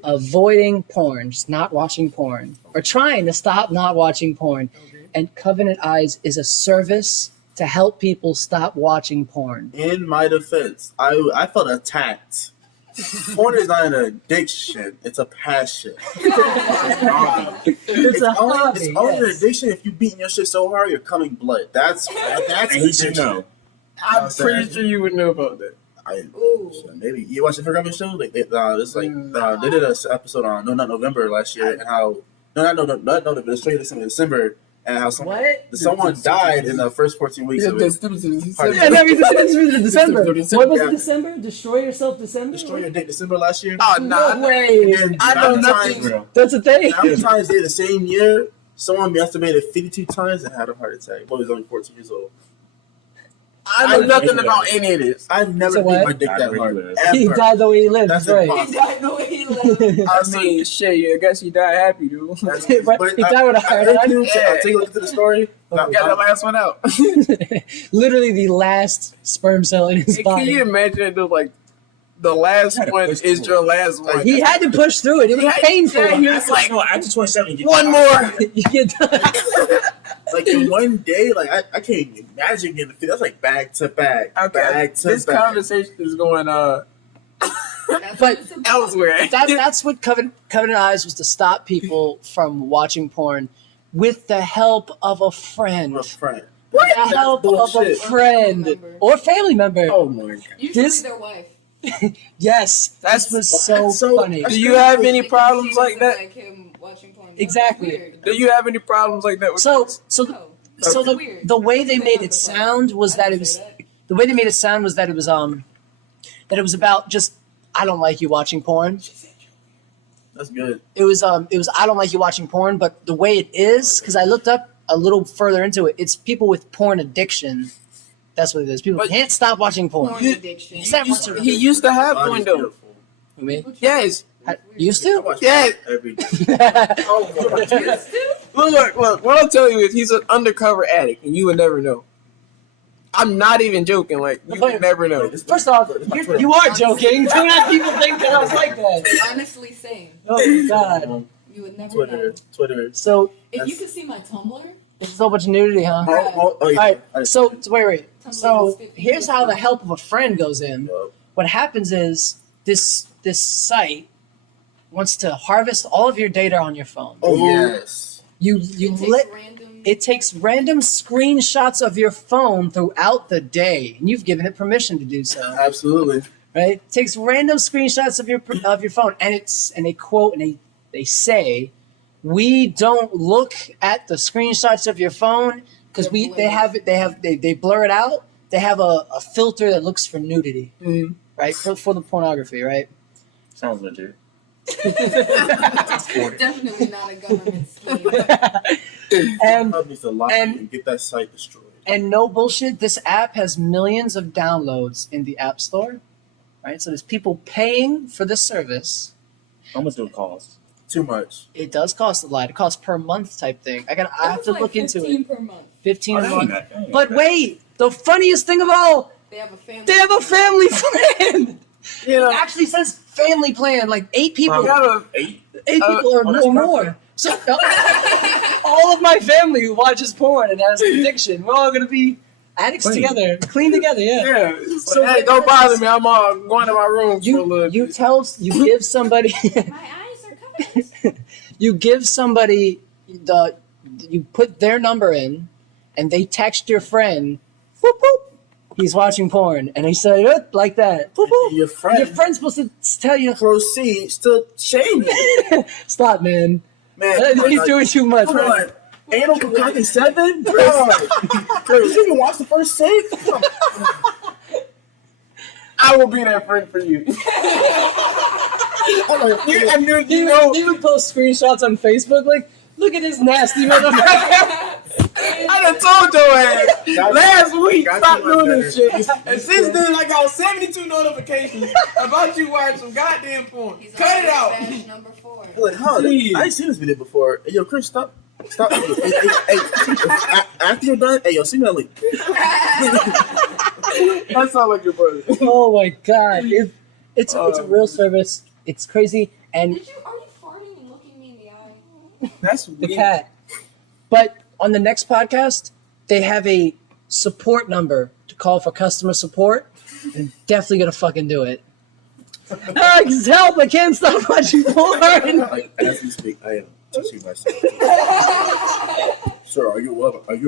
Avoiding porn, just not watching porn, or trying to stop not watching porn. And Covenant Eyes is a service to help people stop watching porn. In my defense, I felt attacked. Porn is not an addiction; it's a passion. It's a hobby. It's only an addiction if you beating your shit so hard you're coming blood. That's And he should know. I'm pretty sure you would know about that. Maybe you watch the programming show. Like they did an episode on No Not November last year, and how the straight December, and how someone died in the first 14 weeks. Yeah, that means December. What was it? December? Destroy yourself, December. Destroy your date, December last year. Oh no way! I know nothing. That's a thing. Valentine's Day the same year, someone masturbated 52 times and had a heart attack. Boy, he was only 14 years old. I know nothing about any of this. I've never beat my dick that hard. He died the way he lived. That's right. impossible. He died the way he lived. I mean, shit. I guess he died happy, dude. He died with a heart attack. Take a look at the story. Got the last one out. Literally the last sperm cell in his body. Can you imagine it? Like the last one is your last one. He had to push through it. It was painful. Yeah, he was like, No, after 27, you one more. You get done. Like in one day, like I can't even imagine getting the feet. That's like back to back, back to this back. conversation is going But elsewhere. that's what Covenant Eyes was, to stop people from watching porn with the help of a friend. A friend. With the help of a friend or family member. Oh my god. Usually their wife. Yes, that was so funny. Do you have any problems like that? Like him watching porn. Exactly. Do you have any problems like that? With kids? So the way they made it sound was that it was about just, I don't like you watching porn. That's good. It was I don't like you watching porn, but the way it is, because I looked up a little further into it, it's people with porn addiction. That's what it is. People can't stop watching porn. Porn addiction. He used to have one though. Me? Yes. Used to? Yeah. Every day. Look. What I'll tell you is he's an undercover addict, and you would never know. I'm not even joking. Like you would never know. First off, you are joking. Don't have people think that I was like that. Honestly saying. Oh my god. You would never know. Twitter. So If you could see my Tumblr. there's so much nudity, huh? Oh, yeah. Alright, so wait. So here's how the help of a friend goes in. What happens is this site wants to harvest all of your data on your phone. Oh yes. It takes random screenshots of your phone throughout the day, and you've given it permission to do so. Absolutely. Right? It takes random screenshots of your phone, and they quote and they say, "We don't look at the screenshots of your phone because they blur it out. They have a filter that looks for nudity, right? For the pornography, right? Sounds legit. Definitely not a government scheme. and get that site destroyed. And no bullshit, this app has millions of downloads in the App Store, right? So there's people paying for this service. How much do it cost? Too much. It does cost a lot. It costs per month type thing. I have to look into it. 15 per month. 15 a month. But wait, the funniest thing of all, They have a family. they have a family plan. You know, It actually says family plan, like 8 people. Eight. 8 people or more. So all of my family who watches porn and has an addiction, we're all gonna be addicts together, clean together, yeah. So hey, don't bother me. I'm going to my room for a little. You give somebody My eyes are covered. you give somebody you put their number in, and they text your friend, boop, boop, he's watching porn, and they say it like that. Boop, boop. Your friend. Your friend's supposed to tell you, Proceed. Still shaming. stop, man. Man, He's doing too much. Come on. Anal Bukaki 7? Bro, you even watch the first 6? I will be that friend for you. You would post screenshots on Facebook like, look at this nasty motherfucker. I done told your ass last week, stop doing this shit. And since then, I got 72 notifications about you watching some goddamn porn. He's Cut it out. badge number 4. Like, huh? I ain't seen this video before. Hey, yo, Chris, stop. Hey, after you're done, hey, yo, send me that link. That sounds like your brother. Oh my god. It's a real service. It's crazy. And Are you farting and looking me in the eye? That's the weird. cat. But on the next podcast, they have a support number to call for customer support. I'm definitely gonna fucking do it. Help! I can't stop watching porn. Like, as we speak, I am touching myself. Sir, are you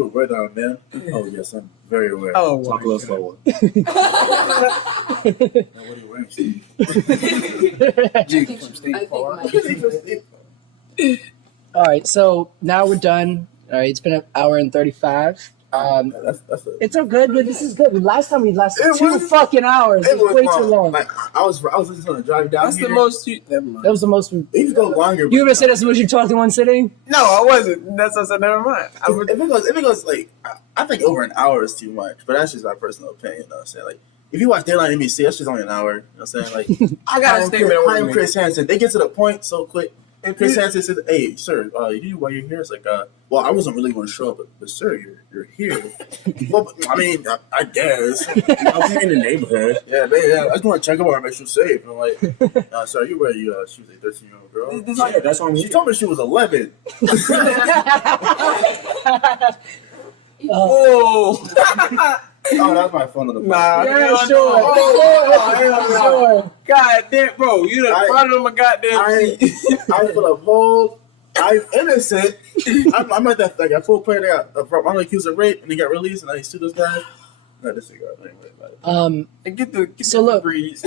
aware that I'm a man? Oh yes, I'm very aware. Oh, talk a little slower. Now, what are you wearing, Steve? All right, so now we're done. All right, it's been an hour and 35. That's It's all good, but this is good. Last time we lasted It 2 was- fucking hours. It was way too long. Like, I was listening to the drive down That's here. the most. Never mind. That was the most. It could go longer. You ever said that's the most you talked in one sitting? No, I wasn't. That's what I said. Never mind. If it goes like, I think over an hour is too much, but that's just my personal opinion. You know what I'm saying? Like, if you watch Daylight NBC, that's just only an hour. You know what I'm saying? Like, I got a statement. I wanna I'm make. Chris Hansen. They get to the point so quick. And Chris Hansen says, "Hey, sir, you while you're here?" It's like, well, I wasn't really going to show up, but sir, you're here. Well, I mean, I guess I'm in the neighborhood. yeah, I just want to check up on her, make sure she's safe. And I'm like, sir, you were she was a 13-year-old girl. Yeah, that's why I'm She here. told me she was 11. Oh. Oh, that's my phone on the Nah. Yeah, hell sure. no. Oh, Sure. God damn, bro, you done I- farted on my goddamn seat. I feel a whole. I'm innocent. I'm like that. Like a full player that got I'm accused of rape and he got released and I sued this guy. Not this cigar. Anyway, Get the So look, breeze.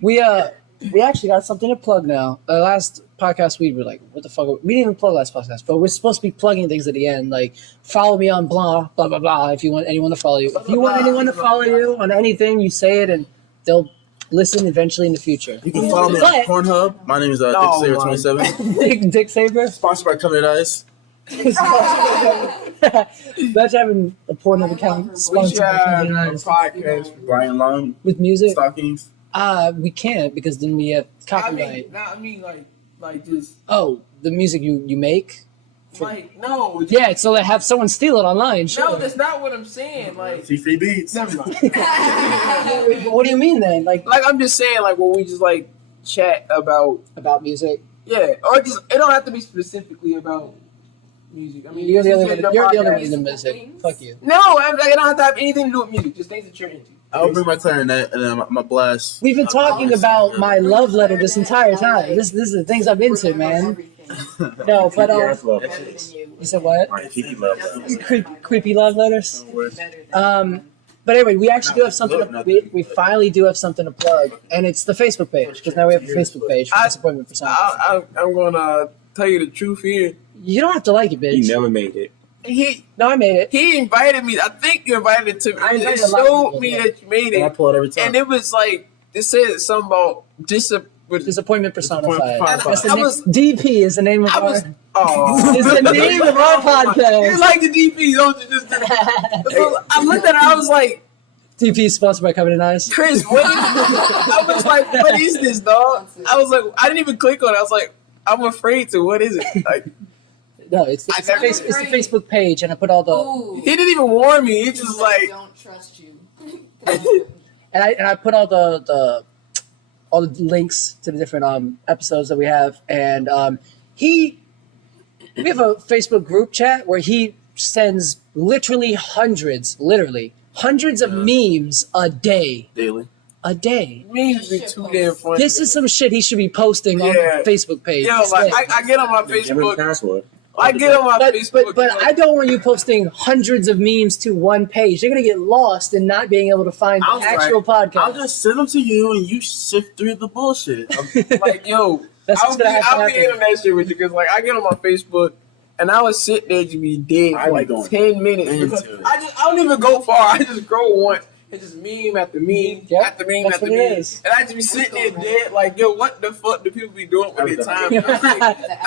we actually got something to plug now. Last podcast we were like, what the fuck? We didn't even plug last podcast, but we're supposed to be plugging things at the end, like follow me on blah blah blah blah. If you want anyone to follow you, if you want anyone to follow you on anything, you say it and they'll listen eventually in the future. you can follow me on Pornhub. My name is Oh, Dick Saber 27. Dick Saber. Sponsored by Covenant Eyes. Imagine having a Pornhub We account should sponsored by have a Covenant Eyes podcast. Brian Long. with music. Stockings. We can't because then we have copyright. I mean, like just Oh, the music you make. like no. Yeah, so they have someone steal it online. Sure. No, that's not what I'm saying. Like, See free beats. never mind. What do you mean then? Like I'm just saying, like, when we just like chat about, about music? yeah, or just it don't have to be specifically about music. I mean, You're the it's only just one. You're the only one podcast. in the music. Fuck you. No, it don't have to have anything to do with music. Just things that you're into. I'll bring my clarinet and then my blast. We've been talking about my love letter this entire time. This is the things I'm into, man. No, but you said what? Creepy love letters. But anyway, we actually do have something. We finally do have something to plug, and it's the Facebook page because now we have a Facebook page for Disappointment Personified. I'm gonna tell you the truth here. You don't have to like it, He bitch. never made it. No, I made it. He invited me. I think you invited it to me. I It invited a lot of showed people, me yeah. that you made And I it, pull it every time. and it was like it said something about Disappointment Personified. Personified. That's the I name. was- DP is the name of I our. was. Oh, It's the name of our podcast. You like the DP, don't you? Just so I looked at it. I was like, DP is sponsored by Covenant Eyes. Chris, what is I was like, what is this, dog? I was like, I didn't even click on it. I was like, I'm afraid to. What is it? Like, No, it's the Facebook page, and I put all the Ooh. he didn't even warn me. It's just I like, don't trust you. and I put all the links to the different episodes that we have, and we have a Facebook group chat where he sends literally hundreds of memes a day. Daily. A day. memes be too damn funny. This is some shit he should be posting on Yeah. the Facebook page. Yo, like instead. I get on my Give him the Facebook. password. I get on my Facebook. But I don't want you posting hundreds of memes to one page. You're gonna get lost in not being able to find I'll the actual podcast. I'll just send them to you and you sift through the bullshit. like, yo, That's I'll what's be gonna have to on happen. that shit with you because like I get on my Facebook and I would sit there to be dead I for be like going 10 minutes into because it. I don't even go far. I just scroll once It's just meme after meme Yep, after meme that's after what meme. it is. And I just be sitting there dead, like, yo, what the fuck do people be doing with their time?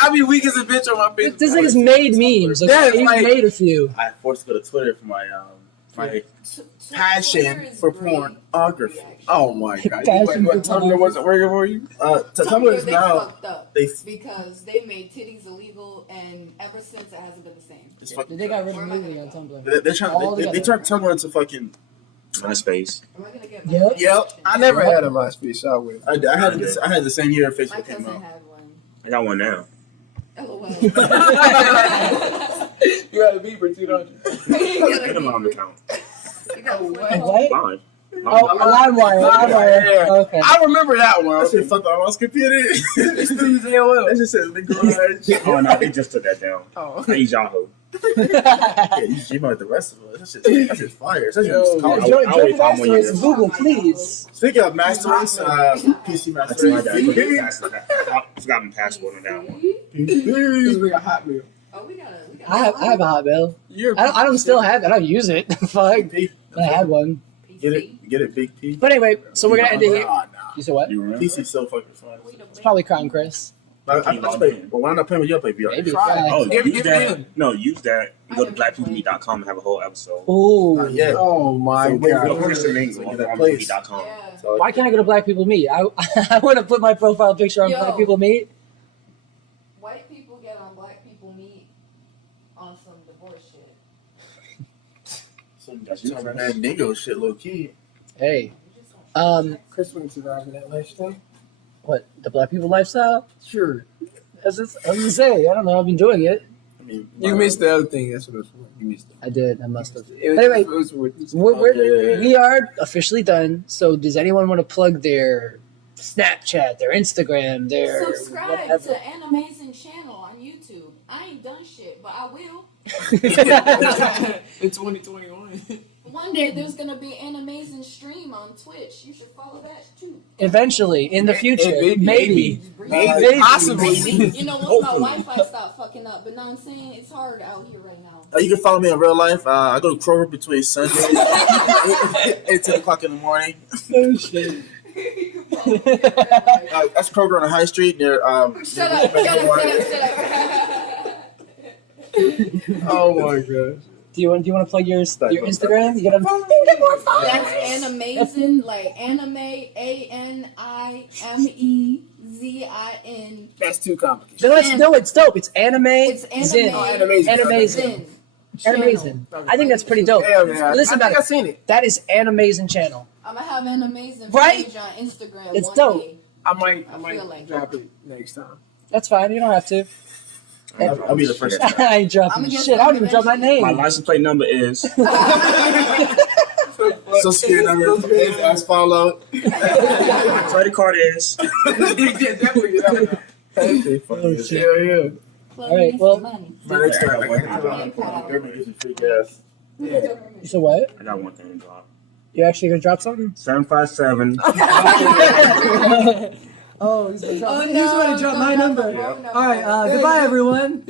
I be weak as a bitch on my Facebook. This nigga's made memes. Okay? Yeah, He's like- made a few. I forced to go to Twitter for my Twitter passion is for great. pornography. Oh my god. Passion What for Tumblr wasn't working for you? Tumblr is they now fucked up they because they made titties illegal, and ever since it hasn't been the same. it's fucking. They got rid Where of am I nudity gonna on go? Tumblr. They're trying. All They together. turned Tumblr into fucking. MySpace. Am I gonna get my Yep. Yep. I never had a MySpace. I would. I had the same year My Facebook came cousin out. had one. I got one now. LOL. You had a beeper too, don't you? And a mom account. You got A one. what? Fine. Oh, a LimeWire. Okay. I remember that one. That shit fucked up my computer. You still use AOL? That just said Nicolaj. Oh no, they just took that down. Oh. I use Yahoo. Yeah, you Gmail like the rest of us. That shit's fire. That shit Yo. just college. Join I always the find one Masters year. Google, please. Speaking of masters, PC That's my dad. masters. I forgot my passport on that one. Because we got hot meal. Oh, we got. I have a Hotmail. I don't still have it. I don't use it. Fuck. I had one. Get it, Big P. But anyway, so we're gonna end it here. Nah. You said what? You remember? PC's so fucking fun. It's probably Krowned Kris. I play, but why not play with your play VR? Maybe. Try it. Yeah. Oh, Give use me that. one. No, use that. You go to blackpeoplemeet.com and have a whole episode. Ooh. Yeah. Oh my So wait, god. Go Chris and Mingle on farmmeet.com. Yeah. So, Why can't I go to Black People Meet? I want to put my profile picture on Yo. Black People Meet. White people get on black people meet on some divorce shit. That's you know, man, nigga shit low key. Hey, Chris wouldn't survive in that lifestyle. what, the Black People lifestyle? Sure. I was gonna say, I don't know. I've been doing it. I mean, You missed the other thing. That's what it was for. You missed it. I did. I must have. It was, Anyway, it was, We are officially done. So, does anyone want to plug their Snapchat, their Instagram, their Subscribe whatever? to An Amazing channel on YouTube. I ain't done shit, but I will. in 2021. One day there's gonna be an amazing stream on Twitch. You should follow that too. Eventually, in the future, Maybe. maybe. Maybe. Possibly. You know, once my Hopefully. Wi-Fi stop fucking up, but now I'm saying it's hard out here right now. You can follow me in real life. I go to Kroger between Sunday and 10 o'clock in the morning. Oh shit. That's Kroger on the High Street near. Shut up! Shut up! Shut up! Oh my gosh. Do you want to plug your Instagram? You gotta. That's An Amazing, like anime, ANIMEZIN. That's too complicated. No, it's dope. It's anime. It's anime. Zin. Oh, Animazing. Animazing. Animazing. I think that's pretty dope. Yeah, man. Listen, I think I've seen it. that is Animazing channel. I'm gonna have An Amazing Right? page on Instagram. It's one dope. Day. I might feel like drop it next time. That's fine. You don't have to. I'll be the first. I ain't dropping I'ma get shit. I don't even drop my something name. My license plate number is. So security number is as followed. Credit card is. Definitely. Okay, fuck Oh, this. shit. Yeah. Plug All right, me well- some money. My next time, I'm going to government gives me free gas. You said what? I got one thing to drop. You actually gonna drop something? 757. Oh, he's gonna drop, Oh, he's gonna no, drop no, my no, number. no, no, no. All right, goodbye, everyone.